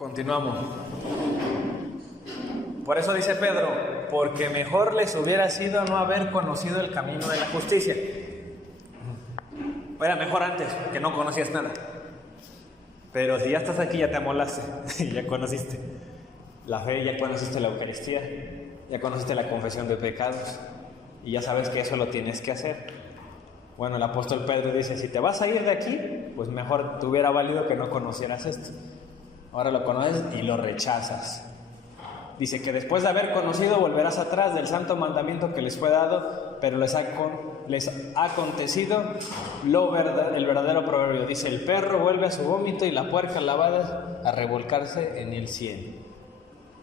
Continuamos. Por eso dice Pedro, porque mejor les hubiera sido no haber conocido el camino de la justicia. Era mejor antes, que no conocías nada. Pero si ya estás aquí, ya te amolaste, ya conociste la fe, ya conociste la Eucaristía, ya conociste la confesión de pecados y ya sabes que eso lo tienes que hacer. Bueno, el apóstol Pedro dice, si te vas a ir de aquí, pues mejor te hubiera valido que no conocieras esto. Ahora lo conoces y lo rechazas. Dice que después de haber conocido volverás atrás del santo mandamiento que les fue dado, pero les ha acontecido el verdadero proverbio. Dice, el perro vuelve a su vómito y la puerca lavada a revolcarse en el cielo.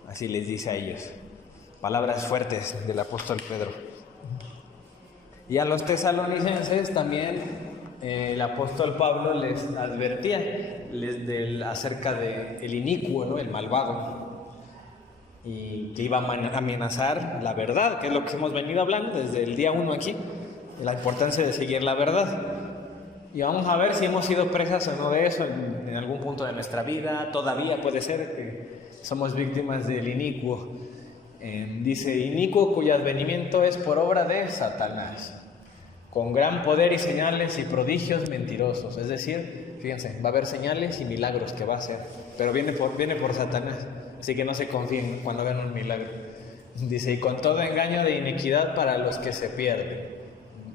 Así les dice a ellos. Palabras fuertes del apóstol Pedro. Y a los tesalonicenses también el apóstol Pablo les advertía acerca del inicuo, ¿no? El malvado, y que iba a amenazar la verdad, que es lo que hemos venido hablando desde el día 1 aquí, de la importancia de seguir la verdad. Y vamos a ver si hemos sido presas o no de eso en algún punto de nuestra vida. Todavía puede ser que somos víctimas del inicuo. Dice, inicuo cuyo advenimiento es por obra de Satanás, con gran poder y señales y prodigios mentirosos. Es decir, fíjense, va a haber señales y milagros que va a hacer, pero viene por Satanás, así que no se confíen cuando vean un milagro. Dice, y con todo engaño de iniquidad para los que se pierden.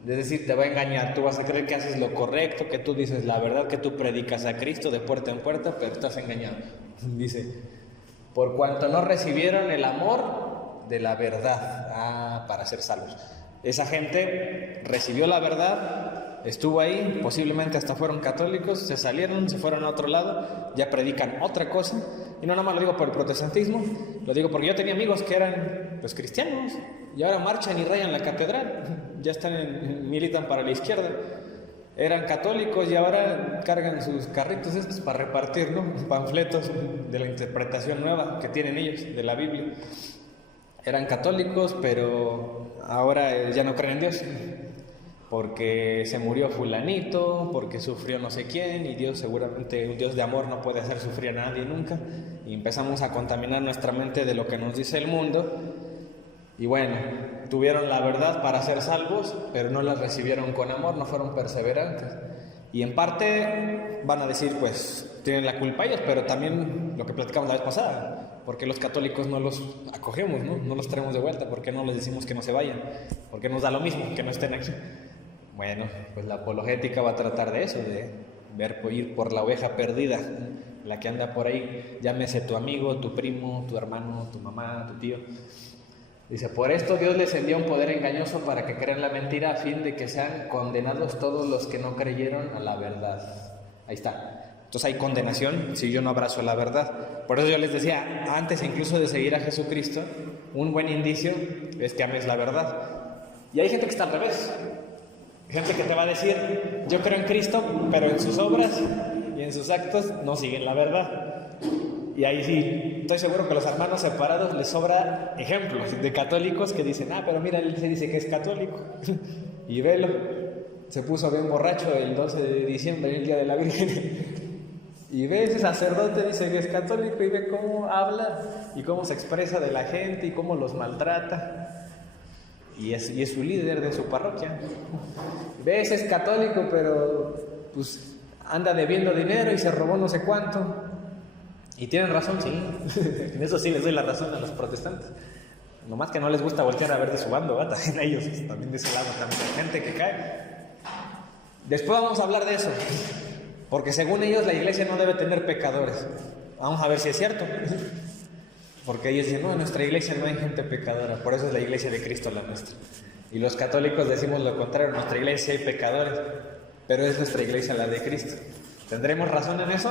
Es decir, te va a engañar, tú vas a creer que haces lo correcto, que tú dices la verdad, que tú predicas a Cristo de puerta en puerta, pero estás engañado. Dice, por cuanto no recibieron el amor de la verdad, para ser salvos. Esa gente recibió la verdad, estuvo ahí, posiblemente hasta fueron católicos, se salieron, se fueron a otro lado, ya predican otra cosa. Y no nada más lo digo por el protestantismo, lo digo porque yo tenía amigos que eran pues cristianos y ahora marchan y rayan la catedral, ya militan para la izquierda. Eran católicos y ahora cargan sus carritos estos para repartir, ¿no? Panfletos de la interpretación nueva que tienen ellos de la Biblia. Eran católicos, pero ahora ya no creen en Dios, porque se murió fulanito, porque sufrió no sé quién, y Dios seguramente, un Dios de amor no puede hacer sufrir a nadie nunca, y empezamos a contaminar nuestra mente de lo que nos dice el mundo, y bueno, tuvieron la verdad para ser salvos, pero no la recibieron con amor, no fueron perseverantes, y en parte van a decir, pues, tienen la culpa ellos, pero también lo que platicamos la vez pasada, porque los católicos no los acogemos, no los traemos de vuelta, porque no les decimos que no se vayan, porque nos da lo mismo que no estén aquí. Bueno, pues la apologética va a tratar de eso, de ir por la oveja perdida, la que anda por ahí, llámese tu amigo, tu primo, tu hermano, tu mamá, tu tío. Dice, por esto Dios les envió un poder engañoso para que crean la mentira, a fin de que sean condenados todos los que no creyeron a la verdad. Ahí está. Entonces hay condenación si yo no abrazo la verdad. Por eso yo les decía, antes incluso de seguir a Jesucristo, un buen indicio es que ames la verdad. Y hay gente que está al revés. Gente que te va a decir, yo creo en Cristo, pero en sus obras y en sus actos no siguen la verdad. Y ahí sí, estoy seguro que a los hermanos separados les sobra ejemplos de católicos que dicen, pero mira, él se dice que es católico. Y velo, se puso bien borracho el 12 de diciembre, el día de la Virgen. Y ve ese sacerdote, dice que es católico, y ve cómo habla y cómo se expresa de la gente y cómo los maltrata. Y es su líder de su parroquia. Ve ese es católico, pero pues anda debiendo dinero y se robó no sé cuánto. Y tienen razón, sí. En eso sí les doy la razón a los protestantes. Nomás que no les gusta voltear a ver de su bando, ¿verdad? También a ellos, también de ese lado, también hay gente que cae. Después vamos a hablar de eso. Porque según ellos la iglesia no debe tener pecadores. Vamos a ver si es cierto. Porque ellos dicen, no, en nuestra iglesia no hay gente pecadora. Por eso es la iglesia de Cristo la nuestra. Y los católicos decimos lo contrario, en nuestra iglesia hay pecadores. Pero es nuestra iglesia la de Cristo. ¿Tendremos razón en eso?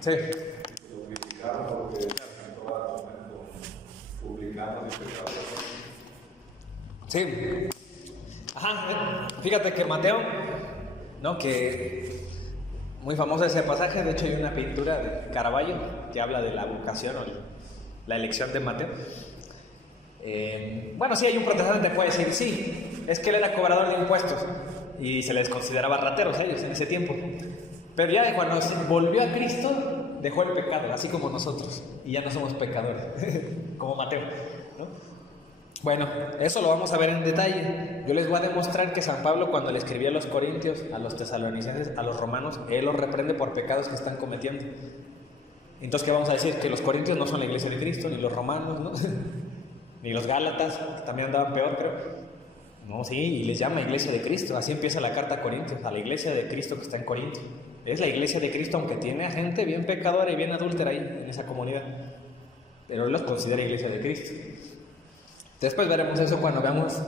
Sí. Sí. Fíjate que Mateo, ¿no? Que muy famoso ese pasaje, de hecho hay una pintura de Caravaggio que habla de la vocación o la elección de Mateo. Bueno, sí, hay un protestante que puede decir, sí, es que él era cobrador de impuestos y se les consideraba rateros a ellos en ese tiempo. Pero ya cuando volvió a Cristo, dejó el pecado, así como nosotros, y ya no somos pecadores, como Mateo, ¿no? Bueno, eso lo vamos a ver en detalle. Yo les voy a demostrar que San Pablo, cuando le escribía a los corintios, a los tesalonicenses, a los romanos, él los reprende por pecados que están cometiendo. Entonces, ¿qué vamos a decir? Que los corintios no son la iglesia de Cristo, ni los romanos, ¿no? Ni los gálatas, que también andaban peor, creo. No, sí, y les llama iglesia de Cristo. Así empieza la carta a Corintios, a la iglesia de Cristo que está en Corinto. Es la iglesia de Cristo, aunque tiene a gente bien pecadora y bien adúltera ahí, en esa comunidad. Pero él los considera iglesia de Cristo. Después veremos eso cuando veamos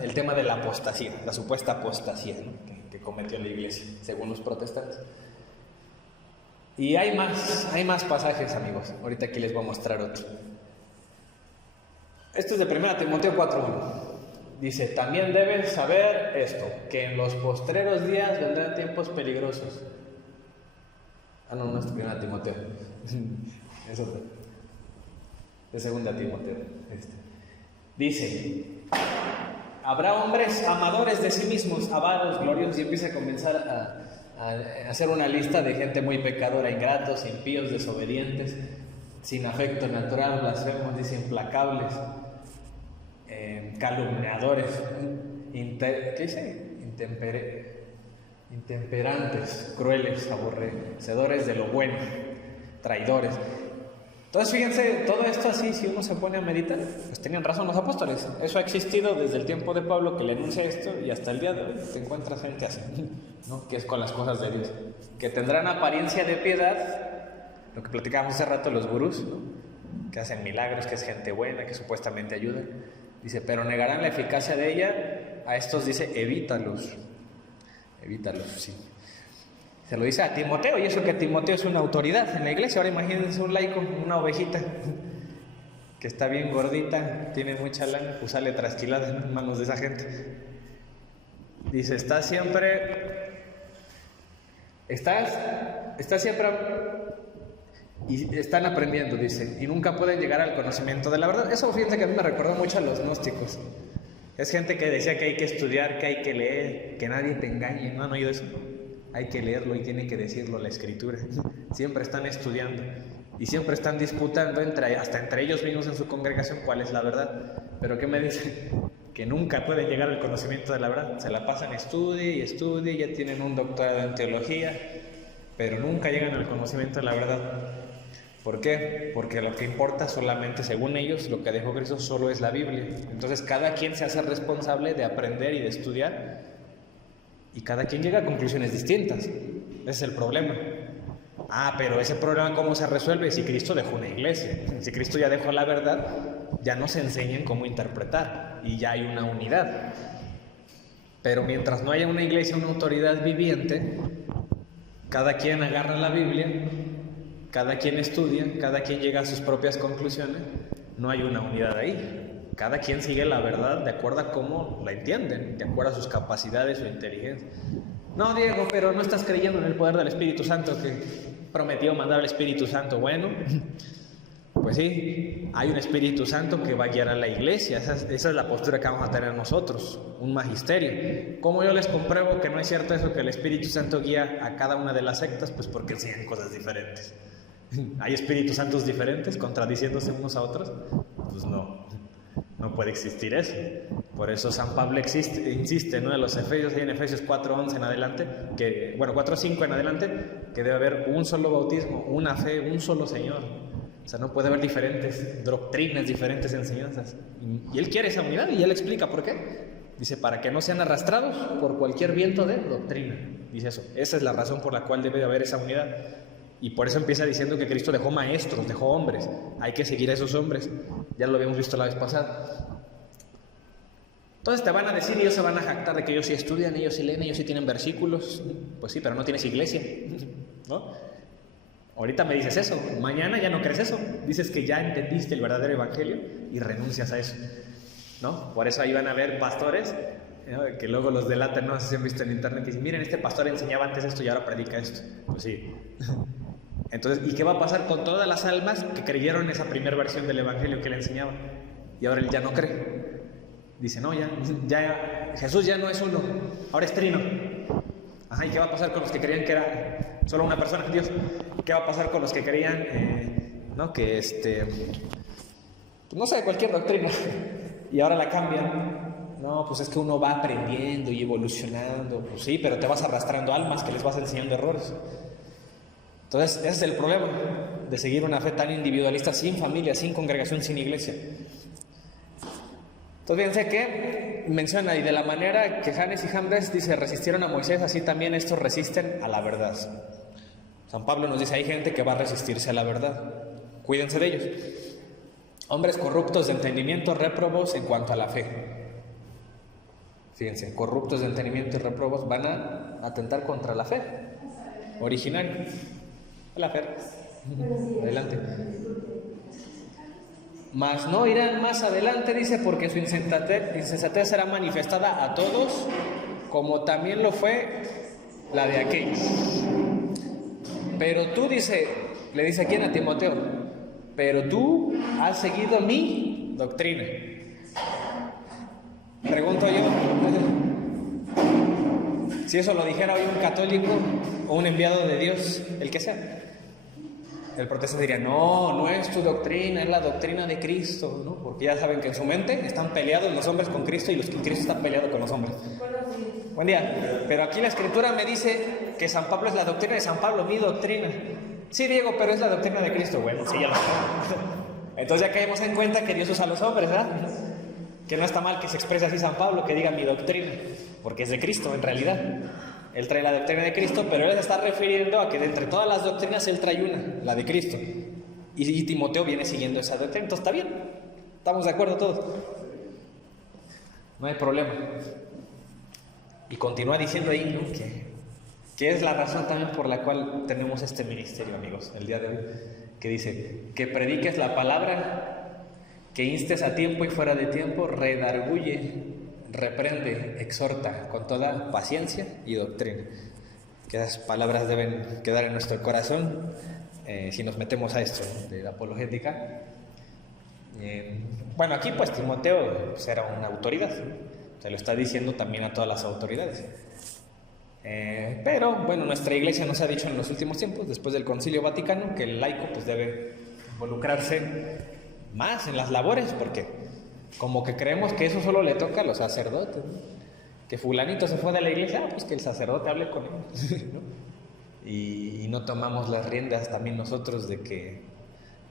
el tema de la apostasía, la supuesta apostasía, ¿no? que cometió la iglesia, según los protestantes. Y hay más pasajes, amigos. Ahorita aquí les voy a mostrar otro. Esto es de 1 Timoteo 4:1. Dice, también debes saber esto, que en los postreros días vendrán tiempos peligrosos. No es 1 Timoteo. Es otro. Es 2 Timoteo. Dice, habrá hombres amadores de sí mismos, avaros, gloriosos, y empieza a comenzar a hacer una lista de gente muy pecadora, ingratos, impíos, desobedientes, sin afecto natural, blasfemos, dice, implacables, calumniadores, ¿qué dice? Intemperantes, crueles, aborrecedores de lo bueno, traidores. Entonces fíjense, todo esto así, si uno se pone a meditar, pues tenían razón los apóstoles. Eso ha existido desde el tiempo de Pablo, que le anuncia esto, y hasta el día de hoy te encuentras gente así, ¿no? Que es con las cosas de Dios, que tendrán apariencia de piedad, lo que platicábamos hace rato, los gurús, ¿no? Que hacen milagros, que es gente buena, que supuestamente ayuda. Dice, pero negarán la eficacia de ella. A estos dice, evítalos, sí. Se lo dice a Timoteo, y eso que Timoteo es una autoridad en la iglesia. Ahora imagínense un laico, una ovejita, que está bien gordita, tiene mucha lana, pues sale trasquilada en manos de esa gente. Dice, está siempre, y están aprendiendo, dice, y nunca pueden llegar al conocimiento de la verdad. Eso, fíjense que a mí me recordó mucho a los gnósticos. Es gente que decía que hay que estudiar, que hay que leer, que nadie te engañe. ¿No han oído eso? Hay que leerlo y tiene que decirlo la escritura. Siempre están estudiando y siempre están disputando hasta entre ellos mismos en su congregación cuál es la verdad. Pero ¿qué me dicen? Que nunca pueden llegar al conocimiento de la verdad. Se la pasan estudie y estudie, ya tienen un doctorado en teología, pero nunca llegan al conocimiento de la verdad. ¿Por qué? Porque lo que importa solamente, según ellos, lo que dejó Cristo solo es la Biblia. Entonces cada quien se hace responsable de aprender y de estudiar, y cada quien llega a conclusiones distintas. Ese es el problema. Pero ese problema, ¿cómo se resuelve? Si Cristo dejó una iglesia, si Cristo ya dejó la verdad, ya no se enseñan cómo interpretar y ya hay una unidad. Pero mientras no haya una iglesia, una autoridad viviente, cada quien agarra la Biblia, cada quien estudia, cada quien llega a sus propias conclusiones, no hay una unidad ahí. Cada quien sigue la verdad de acuerdo a cómo la entienden, de acuerdo a sus capacidades o inteligencia. No, Diego, pero no estás creyendo en el poder del Espíritu Santo, que prometió mandar al Espíritu Santo. Bueno, pues sí, hay un Espíritu Santo que va a guiar a la iglesia. Esa es la postura que vamos a tener nosotros, un magisterio. ¿Cómo yo les compruebo que no es cierto eso, que el Espíritu Santo guía a cada una de las sectas? Pues porque enseñan cosas diferentes. ¿Hay Espíritus Santos diferentes contradiciéndose unos a otros? Pues no puede existir eso. Por eso San Pablo insiste, ¿no? En los Efesios, en Efesios 4:11 en adelante, 4:5 en adelante, que debe haber un solo bautismo, una fe, un solo Señor. O sea, no puede haber diferentes doctrinas, diferentes enseñanzas. Y él quiere esa unidad, y él explica por qué. Dice, para que no sean arrastrados por cualquier viento de doctrina. Dice eso. Esa es la razón por la cual debe de haber esa unidad. Y por eso empieza diciendo que Cristo dejó maestros, dejó hombres. Hay que seguir a esos hombres. Ya lo habíamos visto la vez pasada. Entonces te van a decir, ellos se van a jactar de que ellos sí estudian, ellos sí leen, ellos sí tienen versículos. Pues sí, pero no tienes iglesia, ¿no? Ahorita me dices eso, mañana ya no crees eso. Dices que ya entendiste el verdadero evangelio y renuncias a eso, ¿no? Por eso ahí van a haber pastores, ¿no? Que luego los delatan, no sé si han visto en internet, y dicen, miren, este pastor enseñaba antes esto y ahora predica esto. Pues sí. Entonces, ¿y qué va a pasar con todas las almas que creyeron esa primera versión del evangelio que le enseñaba? y ahora él ya no cree. Dice, no, ya Jesús ya no es uno, ahora es trino. Ajá, ¿y qué va a pasar con los que creían que era solo una persona, Dios? ¿Qué va a pasar con los que creían, no, que no sé, cualquier doctrina, y ahora la cambian? No, pues es que uno va aprendiendo y evolucionando. Pues sí, pero te vas arrastrando almas que les vas enseñando errores. Entonces, ese es el problema de seguir una fe tan individualista, sin familia, sin congregación, sin iglesia. Entonces, fíjense que menciona, y de la manera que Janes y Jambres, dice, resistieron a Moisés, así también estos resisten a la verdad. San Pablo nos dice, hay gente que va a resistirse a la verdad. Cuídense de ellos. Hombres corruptos de entendimiento, réprobos en cuanto a la fe. Fíjense, corruptos de entendimiento y réprobos van a atentar contra la fe originaria. Hola, Fer. Adelante. Mas no irán más adelante, dice, porque su insensatez será manifestada a todos, como también lo fue la de aquellos. Pero tú, dice, le dice aquí a Timoteo, pero tú has seguido mi doctrina. Pregunto yo, si eso lo dijera hoy un católico o un enviado de Dios, el que sea, el protestante diría, no es tu doctrina, es la doctrina de Cristo, ¿no? Porque ya saben que en su mente están peleados los hombres con Cristo y Cristo está peleado con los hombres. Buen día. Pero aquí la Escritura me dice que San Pablo es la doctrina de San Pablo, mi doctrina. Sí, Diego, pero es la doctrina de Cristo. Bueno, sí, ya lo sé. Entonces ya caemos en cuenta que Dios usa a los hombres, ¿verdad? Que no está mal que se exprese así San Pablo, que diga mi doctrina, porque es de Cristo en realidad. Él trae la doctrina de Cristo, pero él se está refiriendo a que de entre todas las doctrinas él trae una, la de Cristo. Y Timoteo viene siguiendo esa doctrina, entonces está bien. ¿Estamos de acuerdo todos? No hay problema. Y continúa diciendo ahí, ¿no?, que es la razón también por la cual tenemos este ministerio, amigos, el día de hoy, que dice, que prediques la palabra, que instes a tiempo y fuera de tiempo, redarguye, reprende, exhorta con toda paciencia y doctrina. Que esas palabras deben quedar en nuestro corazón si nos metemos a esto, ¿no?, de la apologética. Bueno, aquí pues Timoteo pues, era una autoridad, ¿no? Se lo está diciendo también a todas las autoridades. Pero bueno, nuestra iglesia nos ha dicho en los últimos tiempos, después del Concilio Vaticano, que el laico pues debe involucrarse más en las labores, porque como que creemos que eso solo le toca a los sacerdotes, ¿no? Que fulanito se fue de la iglesia, pues que el sacerdote hable con él, ¿no? Y no tomamos las riendas también nosotros de que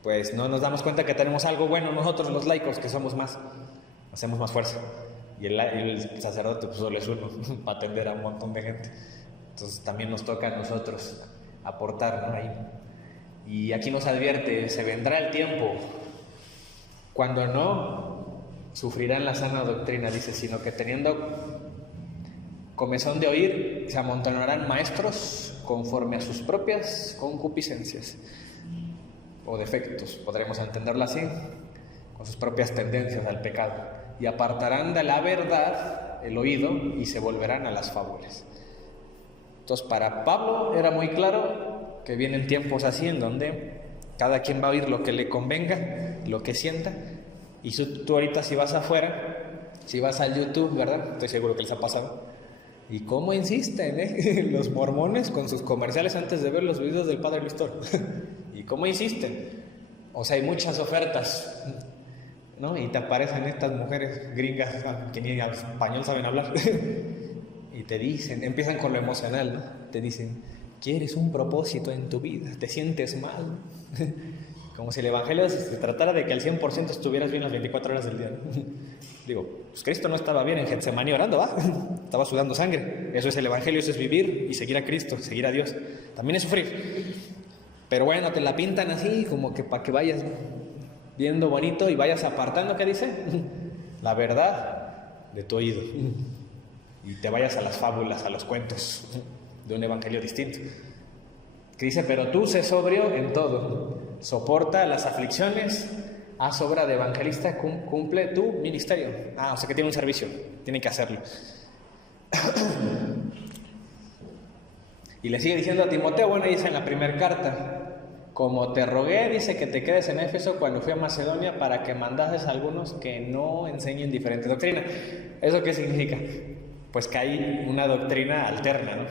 pues no nos damos cuenta que tenemos algo bueno nosotros los laicos, que somos más, hacemos más fuerza. Y el sacerdote pues solo es uno para atender a un montón de gente. Entonces también nos toca a nosotros aportar, ¿no?, ahí. Y aquí nos advierte, se vendrá el tiempo cuando no sufrirán la sana doctrina, dice, sino que teniendo comezón de oír, se amontonarán maestros conforme a sus propias concupiscencias o defectos, podremos entenderlo así, con sus propias tendencias al pecado, y apartarán de la verdad el oído y se volverán a las fábulas. Entonces, para Pablo era muy claro que vienen tiempos así en donde cada quien va a oír lo que le convenga, lo que sienta. Y tú ahorita si vas afuera, si vas al YouTube, ¿verdad? Estoy seguro que les ha pasado. ¿Y cómo insisten, los mormones con sus comerciales antes de ver los videos del Padre Luis Toro? ¿Y cómo insisten? O sea, hay muchas ofertas, ¿no? Y te aparecen estas mujeres gringas que ni español saben hablar. Y te dicen, empiezan con lo emocional, ¿no? Te dicen, ¿quieres un propósito en tu vida? ¿Te sientes mal? Como si el evangelio se tratara de que al 100% estuvieras bien las 24 horas del día, ¿no? Digo, pues Cristo no estaba bien en Getsemaní orando, ¿va? Estaba sudando sangre. Eso es el evangelio, eso es vivir y seguir a Cristo, seguir a Dios. También es sufrir. Pero bueno, te la pintan así, como que para que vayas viendo bonito y vayas apartando, ¿qué dice? La verdad de tu oído. Y te vayas a las fábulas, a los cuentos de un evangelio distinto. Que dice, pero tú sé sobrio en todo, soporta las aflicciones, haz obra de evangelista, cumple tu ministerio. O sea que tiene un servicio, tiene que hacerlo. Y le sigue diciendo a Timoteo, bueno, dice en la primera carta, como te rogué, dice, que te quedes en Éfeso cuando fui a Macedonia para que mandases a algunos que no enseñen diferente doctrina. ¿Eso qué significa? Pues que hay una doctrina alterna, ¿no?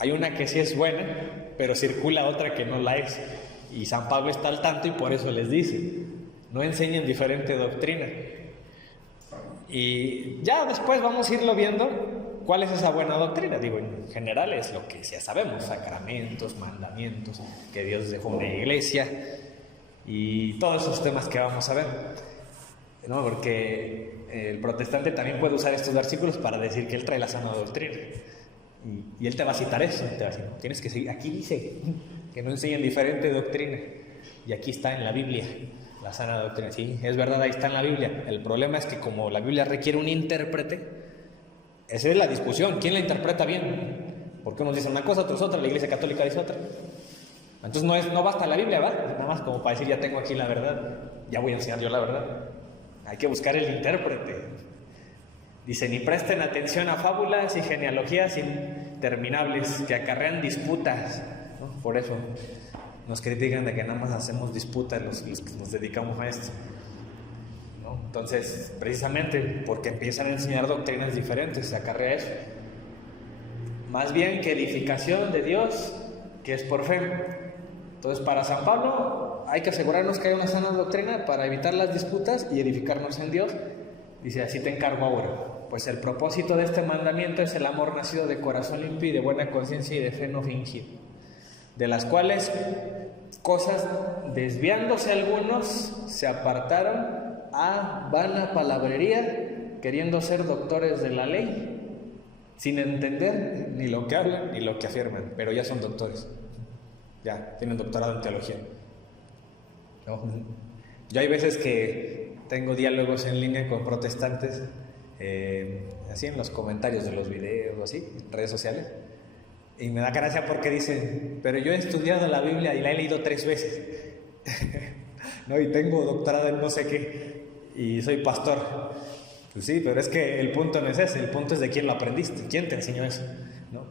Hay una que sí es buena, pero circula otra que no la es. Y San Pablo está al tanto y por eso les dice, no enseñen diferente doctrina. Y ya después vamos a irlo viendo cuál es esa buena doctrina. Digo, en general es lo que ya sabemos, sacramentos, mandamientos, que Dios dejó una iglesia y todos esos temas que vamos a ver, ¿no? Porque el protestante también puede usar estos versículos para decir que él trae la sana doctrina. Y él te va a citar eso, te va a decir, tienes que seguir, aquí dice que no enseñan diferente doctrina, y aquí está en la Biblia la sana doctrina. Sí, es verdad, ahí está en la Biblia. El problema es que como la Biblia requiere un intérprete, esa es la discusión, ¿quién la interpreta bien? Porque unos dicen una cosa, otros otra, la Iglesia Católica dice otra. Entonces no basta la Biblia, ¿va? Nada más como para decir, ya tengo aquí la verdad, ya voy a enseñar yo la verdad. Hay que buscar el intérprete. Dice, ni presten atención a fábulas y genealogías interminables que acarrean disputas, ¿no? Por eso nos critican de que nada más hacemos disputas los que nos dedicamos a esto, ¿no? Entonces, precisamente porque empiezan a enseñar doctrinas diferentes, se acarrea eso. Más bien que edificación de Dios, que es por fe. Entonces, para San Pablo hay que asegurarnos que hay una sana doctrina para evitar las disputas y edificarnos en Dios. Dice, así te encargo ahora. Pues el propósito de este mandamiento es el amor nacido de corazón limpio y de buena conciencia y de fe no fingida, de las cuales cosas, desviándose algunos, se apartaron a vana palabrería, queriendo ser doctores de la ley, sin entender ni lo que hablan ni lo que afirman, pero ya son doctores, ya tienen doctorado en teología, ¿no? Yo hay veces que tengo diálogos en línea con protestantes, así en los comentarios de los videos o así, en redes sociales, y me da gracia porque dicen, pero yo he estudiado la Biblia y la he leído 3 veces, ¿no? Y tengo doctorado en no sé qué, y soy pastor. Pues sí, pero es que el punto no es ese, el punto es de quién lo aprendiste, quién te enseñó eso, ¿no?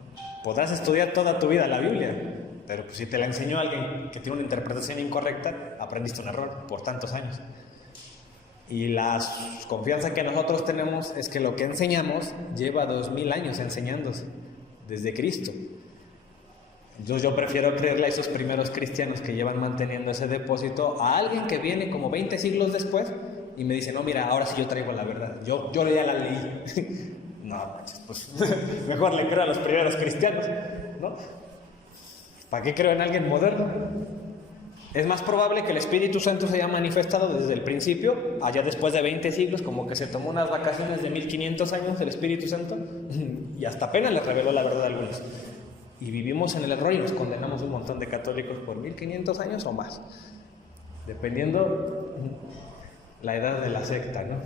Podrás estudiar toda tu vida la Biblia, pero pues si te la enseñó alguien que tiene una interpretación incorrecta, aprendiste un error por tantos años. Y la confianza que nosotros tenemos es que lo que enseñamos lleva 2000 años enseñándose, desde Cristo. Entonces yo prefiero creerle a esos primeros cristianos que llevan manteniendo ese depósito a alguien que viene como 20 siglos después y me dice, no, mira, ahora sí yo traigo la verdad, yo ya la leí. No, pues mejor le creo a los primeros cristianos, ¿no? ¿Para qué creo en alguien moderno? Es más probable que el Espíritu Santo se haya manifestado desde el principio, allá después de 20 siglos, como que se tomó unas vacaciones de 1500 años el Espíritu Santo y hasta apenas le reveló la verdad a algunos. Y vivimos en el error y nos condenamos un montón de católicos por 1500 años o más, dependiendo la edad de la secta, ¿no?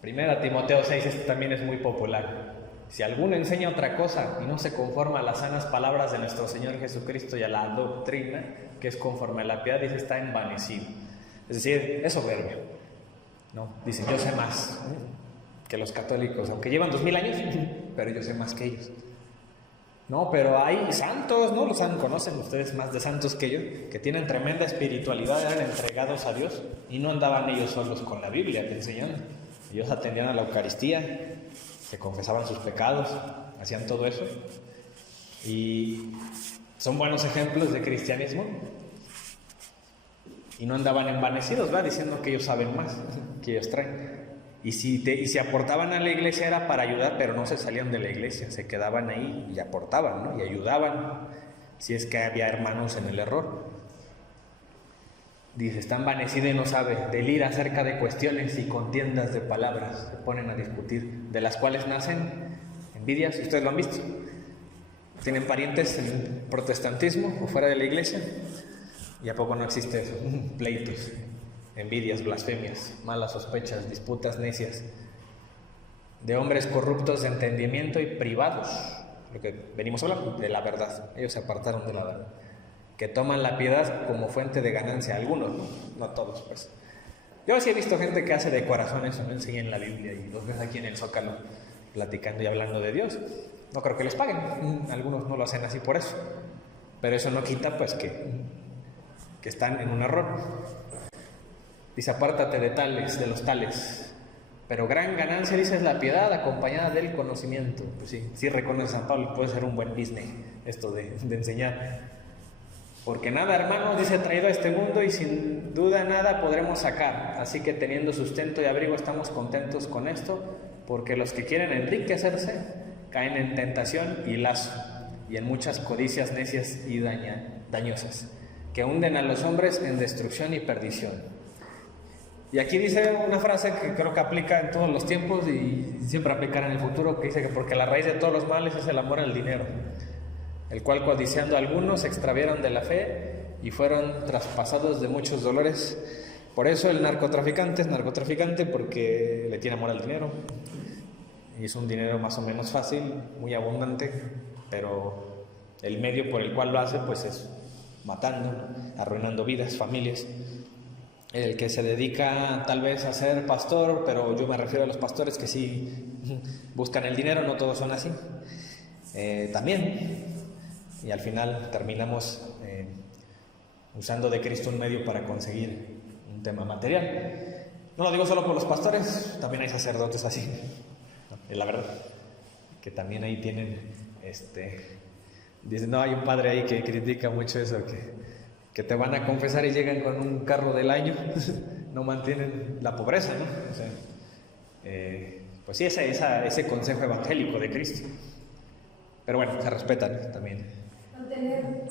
Primera Timoteo 6, este también es muy popular. Si alguno enseña otra cosa y no se conforma a las sanas palabras de nuestro Señor Jesucristo y a la doctrina que es conforme a la piedad, dice, está envanecido. Es decir, es soberbio, ¿no? Dice, yo sé más que los católicos, aunque llevan 2000 años, pero yo sé más que ellos. No, pero hay santos, ¿no? Los conocen ustedes más de santos que yo, que tienen tremenda espiritualidad, eran entregados a Dios y no andaban ellos solos con la Biblia enseñando. Ellos atendían a la Eucaristía, se confesaban sus pecados, hacían todo eso. Y son buenos ejemplos de cristianismo. Y no andaban envanecidos, ¿va? Diciendo que ellos saben más, que ellos traen. Y si aportaban a la iglesia era para ayudar, pero no se salían de la iglesia, se quedaban ahí y aportaban, ¿no? Y ayudaban, si es que había hermanos en el error. Dice, está envanecido y no sabe, delira acerca de cuestiones y contiendas de palabras, se ponen a discutir, de las cuales nacen envidias, ustedes lo han visto. ¿Tienen parientes en el protestantismo o fuera de la iglesia? ¿Y a poco no existe eso? Pleitos, envidias, blasfemias, malas sospechas, disputas necias, de hombres corruptos de entendimiento y privados, lo que venimos hablando, de la verdad. Ellos se apartaron de la verdad, que toman la piedad como fuente de ganancia, algunos, no todos, pues. Yo sí he visto gente que hace de corazón eso, no enseñan la Biblia y los ves aquí en el Zócalo platicando y hablando de Dios. No creo que les paguen, algunos no lo hacen así por eso. Pero eso no quita pues que están en un error. Dice, apártate de los tales. Pero gran ganancia, dice, es la piedad acompañada del conocimiento. Pues sí reconoce San Pablo, puede ser un buen business esto de enseñar. Porque nada, hermanos, dice, traído a este mundo y sin duda nada podremos sacar. Así que teniendo sustento y abrigo estamos contentos con esto, porque los que quieren enriquecerse caen en tentación y lazo, y en muchas codicias necias y dañosas, que hunden a los hombres en destrucción y perdición. Y aquí dice una frase que creo que aplica en todos los tiempos y siempre aplicará en el futuro, que dice que porque la raíz de todos los males es el amor al dinero, el cual codiciando algunos se extraviaron de la fe y fueron traspasados de muchos dolores. Por eso el narcotraficante es narcotraficante, porque le tiene amor al dinero. Y es un dinero más o menos fácil, muy abundante, pero el medio por el cual lo hace pues es matando, arruinando vidas, familias. El que se dedica tal vez a ser pastor, pero yo me refiero a los pastores que sí buscan el dinero, no todos son así, también. Y al final terminamos usando de Cristo un medio para conseguir un tema material. No lo digo solo por los pastores, también hay sacerdotes así, es la verdad, que también ahí tienen, dicen, no, hay un padre ahí que critica mucho eso, que te van a confesar y llegan con un carro del año, no mantienen la pobreza, ¿no? O sea, pues sí, ese consejo evangélico de Cristo. Pero bueno, se respetan también. Tener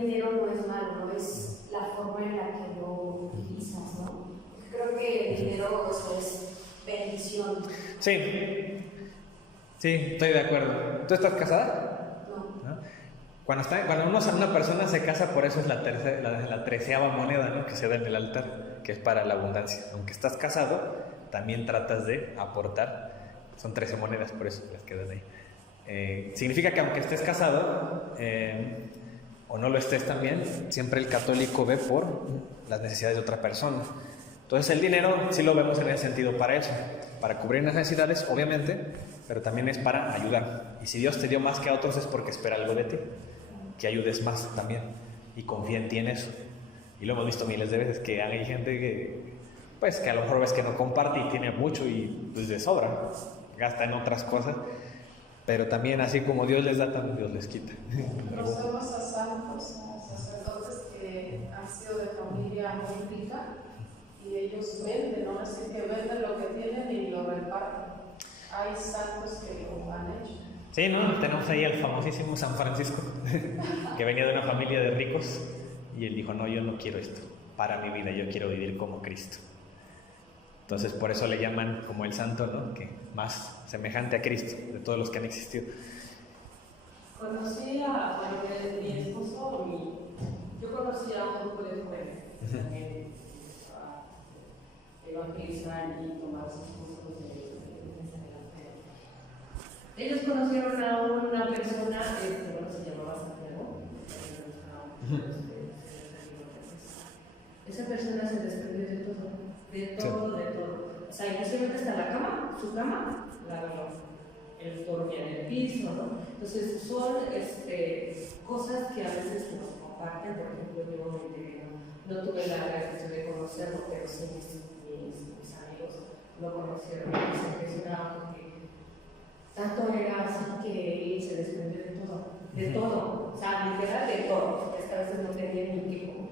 dinero no es malo, no es la forma en la que lo utilizas, ¿no? Creo que el dinero eso es bendición. Sí, estoy de acuerdo. ¿Tú estás casada? No. Cuando una persona se casa, por eso es la 13ª moneda, ¿no?, que se da en el altar, que es para la abundancia. Aunque estás casado, también tratas de aportar. Son 13 monedas, por eso las quedan ahí. Significa que aunque estés casado o no lo estés también, siempre el católico ve por las necesidades de otra persona. Entonces el dinero sí lo vemos en ese sentido para eso, para cubrir necesidades, obviamente, pero también es para ayudar. Y si Dios te dio más que a otros es porque espera algo de ti, que ayudes más también y confía en ti en eso. Y lo hemos visto miles de veces, que hay gente que a lo mejor ves que no comparte y tiene mucho y pues de sobra, gasta en otras cosas, pero también así como Dios les da, también Dios les quita. Conocemos a santos, a sacerdotes que han sido de familia muy rica y ellos venden, ¿no? Así que venden lo que tienen y lo reparten. Hay santos que lo han hecho. Sí, ¿no? Tenemos ahí al famosísimo San Francisco, que venía de una familia de ricos y él dijo, no, yo no quiero esto para mi vida, yo quiero vivir como Cristo. Entonces por eso le llaman como el santo, ¿no?, que más semejante a Cristo de todos los que han existido. Conocí a mi esposo, yo conocí a un grupo de jóvenes que también evangelizar y tomar sus cursos de defensa de la fe. Ellos conocieron a una persona, bueno, se llamaba Santiago, esa persona se desprendió de todo. O sea, inclusive hasta la cama, su cama, el dormía en el piso, ¿no? Entonces, son cosas que a veces nos comparten. Por ejemplo, yo no tuve la gracia de conocerlo, pero sí mis amigos lo conocieron y se impresionaban porque tanto era así que él se desprendió de todo, o sea, literal de todo, porque esta vez no tenía ni qué comer.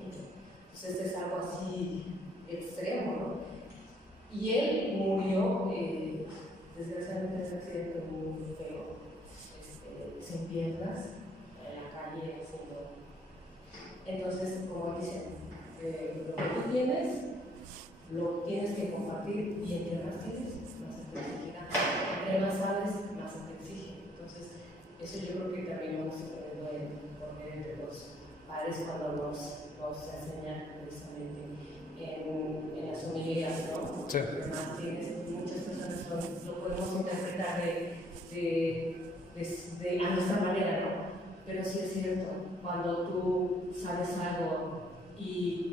Entonces, es algo así extremo, ¿no? Y él murió, desgraciadamente, en ese accidente muy feo, sin piernas, en la calle, Entonces, como dicen, lo que tú tienes, lo tienes que compartir, y entre más tienes, más se te exigirá. Entre más sabes, más se te exige. Entonces, eso yo creo que también vamos aprendiendo por medio de los padres cuando nos enseñan precisamente en las homilías, ¿no? Sí. Además, muchas personas lo podemos interpretar a nuestra manera, ¿no? Pero sí es cierto, cuando tú sabes algo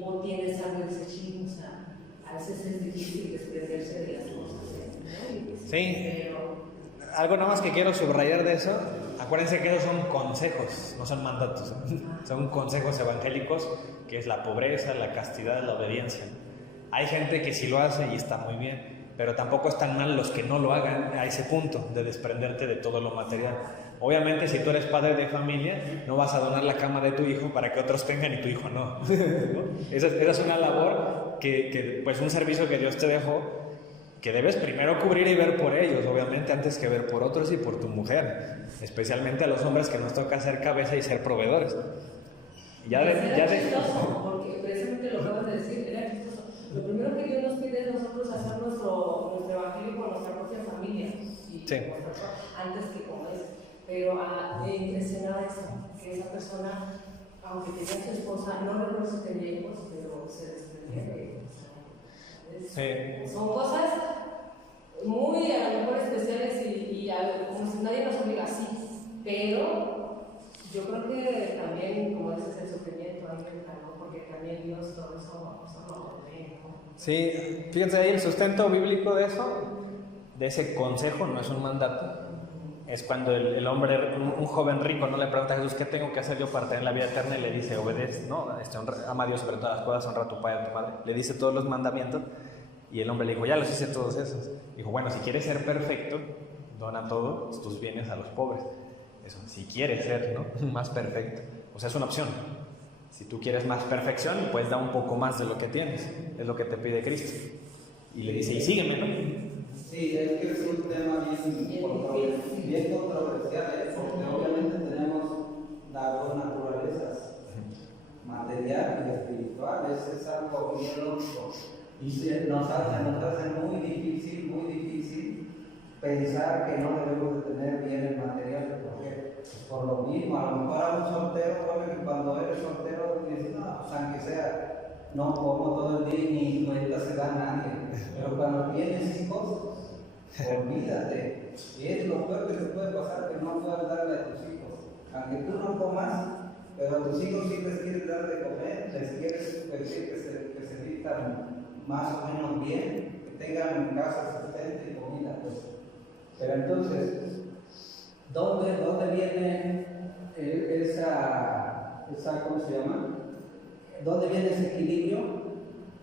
o tienes algo de ese chingo, o sea, a veces es difícil desprenderse de las cosas, ¿no? Sí. Algo nada más que quiero subrayar de eso, acuérdense que esos son consejos, no son mandatos. Son consejos evangélicos, que es la pobreza, la castidad, la obediencia. Hay gente que sí lo hace y está muy bien, pero tampoco están mal los que no lo hagan a ese punto de desprenderte de todo lo material. Obviamente, si tú eres padre de familia, no vas a donar la cama de tu hijo para que otros tengan y tu hijo no. ¿No? Esa es una labor pues un servicio que Dios te dejó, que debes primero cubrir y ver por ellos, obviamente, antes que ver por otros y por tu mujer. Especialmente a los hombres, que nos toca ser cabeza y ser proveedores. Chistoso, porque precisamente lo acabas de decir, era chistoso. Lo primero que Dios nos pide es nosotros hacer nuestro evangelio con nuestra propia familia, y Sí. antes que con eso. Pero me impresionaba eso, que esa persona, aunque tenía su esposa, no recuerdo si tenía hijos, pero se desprendía de ellos. Sí. Son cosas muy a lo mejor especiales y como si nadie nos obliga así, pero yo creo que también, como dices, el sufrimiento ahí entra, ¿no? Porque también Dios todo eso lo ve, ¿no? Sí, fíjense ahí el sustento bíblico de eso, de ese consejo, no es un mandato. Es cuando el hombre, un joven rico, no le pregunta a Jesús: ¿qué tengo que hacer yo para tener la vida eterna? Y le dice: obedece, ¿no? Ama a Dios sobre todas las cosas, honra a tu padre y a tu madre. Le dice todos los mandamientos. Y el hombre le dijo: ya los hice todos esos. Dijo: bueno, si quieres ser perfecto, dona todos tus bienes a los pobres. Eso, si quieres ser, ¿no?, más perfecto. O sea, es una opción. Si tú quieres más perfección, pues da un poco más de lo que tienes. Es lo que te pide Cristo. Y le dice: y sígueme, ¿no? Sí, es que es un tema bien controversial, porque obviamente tenemos las dos naturalezas, material y espiritual. Es algo bien lógico. Y nos hace muy difícil pensar que no debemos de tener bienes materiales, porque por lo mismo, a lo mejor a un soltero, bueno, cuando eres soltero dices: no, pues aunque sea, no como todo el día y ni cuenta se da a nadie. Pero cuando tienes hijos, olvídate. Y es lo peor que te puede pasar, que no puedas darle a tus hijos. Aunque tú no comas, pero a tus hijos sí les quieres dar de comer, les quieres decir que se vistan más o menos bien, que tengan en casa sustento y comida, pues. Pero entonces, ¿dónde viene esa ¿cómo se llama? ¿Dónde viene ese equilibrio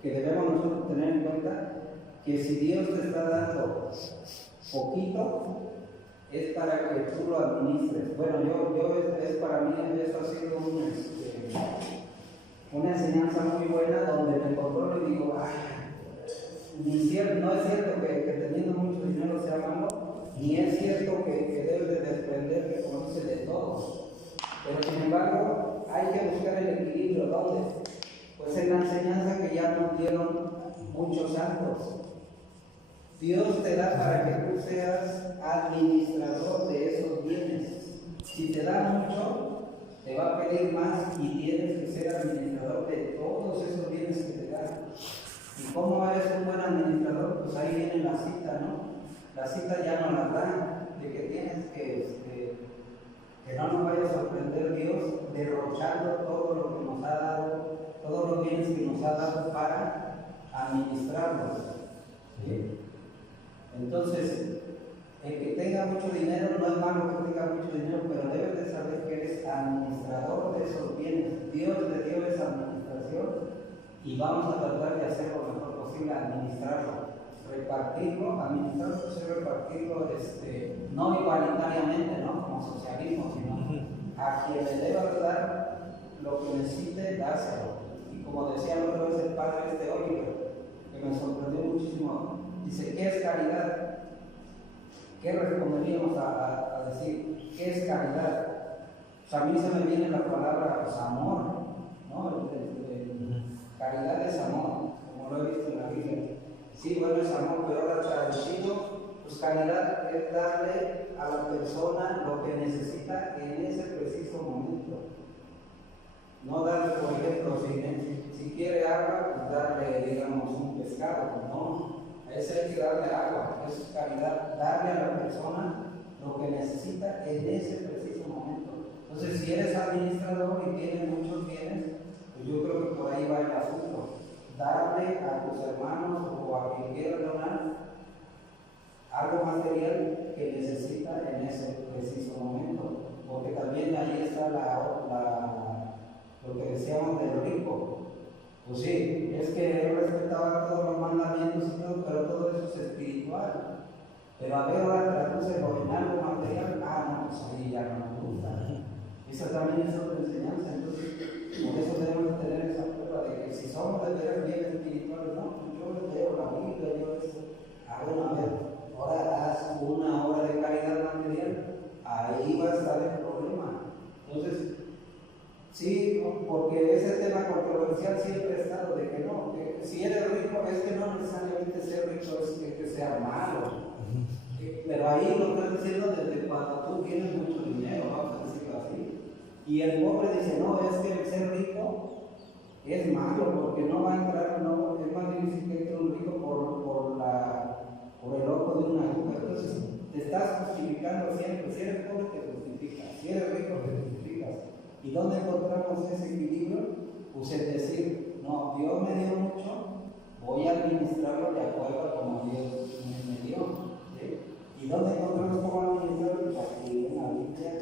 que debemos nosotros tener en cuenta? Que si Dios te está dando poquito, es para que tú lo administres. Bueno, es para mí, eso ha sido una enseñanza muy buena, donde me controlo y digo: no es cierto que teniendo mucho dinero sea malo, ni es cierto que debes de desprenderte, como dice, de todos. Pero sin embargo, hay que buscar el equilibrio. ¿Dónde? Pues en la enseñanza que ya nos dieron muchos santos. Dios te da para que tú seas administrador de esos bienes. Si te da mucho, te va a pedir más, y tienes que ser administrador de todos esos bienes que te dan. ¿Y cómo eres un buen administrador? Pues ahí viene la cita, ¿no? La cita ya nos la da, de que tienes que no nos vaya a sorprender Dios derrochando todo lo que nos ha dado, todos los bienes que nos ha dado para administrarlos. ¿Sí? Entonces, el que tenga mucho dinero, no es malo que tenga mucho dinero, pero debes de saber que eres administrador de esos bienes. Dios te dio esa administración y vamos a tratar de hacer lo mejor posible, administrarlo, repartirlo. Administrarlo es repartirlo, no igualitariamente, ¿no?, como socialismo, sino a quien le deba dar lo que necesite, dárselo. Y como decía la otra vez el padre Oliver, que me sorprendió muchísimo, dice: ¿qué es caridad? ¿Qué responderíamos a decir? ¿Qué es caridad? O sea, a mí se me viene la palabra, pues, amor, ¿no? Caridad es amor, como lo he visto en la Biblia. Sí, bueno, es amor, pero ahora traducido, pues caridad es darle a la persona lo que necesita en ese preciso momento. No darle, por ejemplo, si quiere agua, pues darle, digamos, un pescado, no. A ese hay que darle agua, eso es caridad, darle a la persona lo que necesita en ese preciso momento. Entonces, si eres administrador y tienes muchos bienes, pues yo creo que por ahí va el asunto. Darle a tus hermanos o a quien quiera donar algo material que necesita en ese preciso momento. decíamos del rico. Pues sí, es que él respetaba todos los mandamientos y todo, pero todo eso es espiritual. Pero a ver, ahora tradúcelo en algo material, no, pues ahí ya no me gusta. Esa también es otra enseñanza, entonces por eso debemos tener esa prueba de que si somos de veras bien espirituales, no, yo leo la Biblia, yo eso. Bueno, a ver, ahora haz una obra de caridad material, ahí va a estar el problema. Entonces, sí, porque ese tema controversial siempre ha estado de que no, que si eres rico es que no necesariamente ser rico es que sea malo. Pero ahí lo estás diciendo desde cuando tú tienes mucho dinero, vamos a decirlo así. Y el pobre dice, no, es que el ser rico es malo porque no va a entrar, no, es más difícil que entre un rico por el ojo de una aguja. Entonces, te estás justificando siempre. Si eres pobre, te justificas. Si eres rico, te justificas. ¿Y dónde encontramos ese equilibrio? Pues es decir, no, Dios me dio mucho, voy a administrarlo de acuerdo a como Dios me dio. ¿Sí? ¿Y dónde encontramos cómo administrarlo? Pues aquí en la Biblia,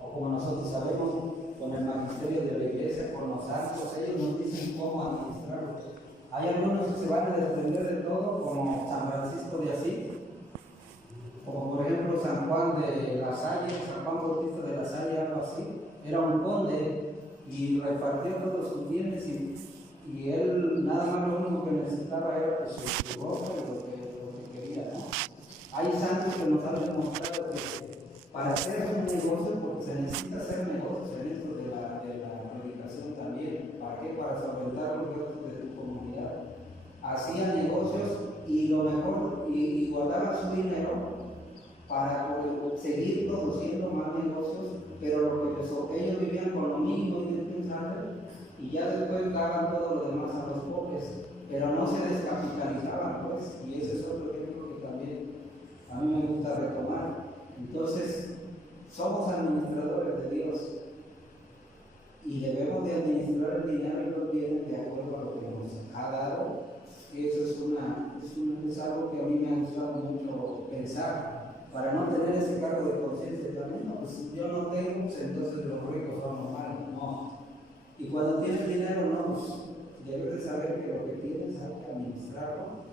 o como nosotros sabemos, con el magisterio de la iglesia, con los santos, ellos nos dicen cómo administrarlo. Hay algunos que se van a desprender de todo, como San Francisco de Asís, como por ejemplo San Juan de la Salle, San Juan Bautista de la Salle, algo así. Era un conde y repartió todos sus bienes y él nada más lo único que necesitaba era pues, su ropa y lo que quería, ¿no? Hay santos que nos han demostrado que para hacer un negocio, porque se necesita hacer negocios en esto de la predicación también. ¿Para qué? Para solventar los gastos de tu comunidad. Hacían negocios y lo mejor, y guardaban su dinero para seguir produciendo más negocios, pero lo que ellos vivían con lo mínimo indispensable y ya después daban todo lo demás a los pobres, pero no se descapitalizaban, pues, y ese es otro ejemplo que también a mí me gusta retomar. Entonces, somos administradores de Dios y debemos de administrar el dinero y los bienes de acuerdo a lo que nos ha dado. Y eso es algo que a mí me ha gustado mucho pensar, para no tener ese cargo de conciencia también. No, pues yo no tengo, pues entonces los ricos son los malos. No. Y cuando tienes dinero, no, pues debes de saber que lo que tienes hay que administrarlo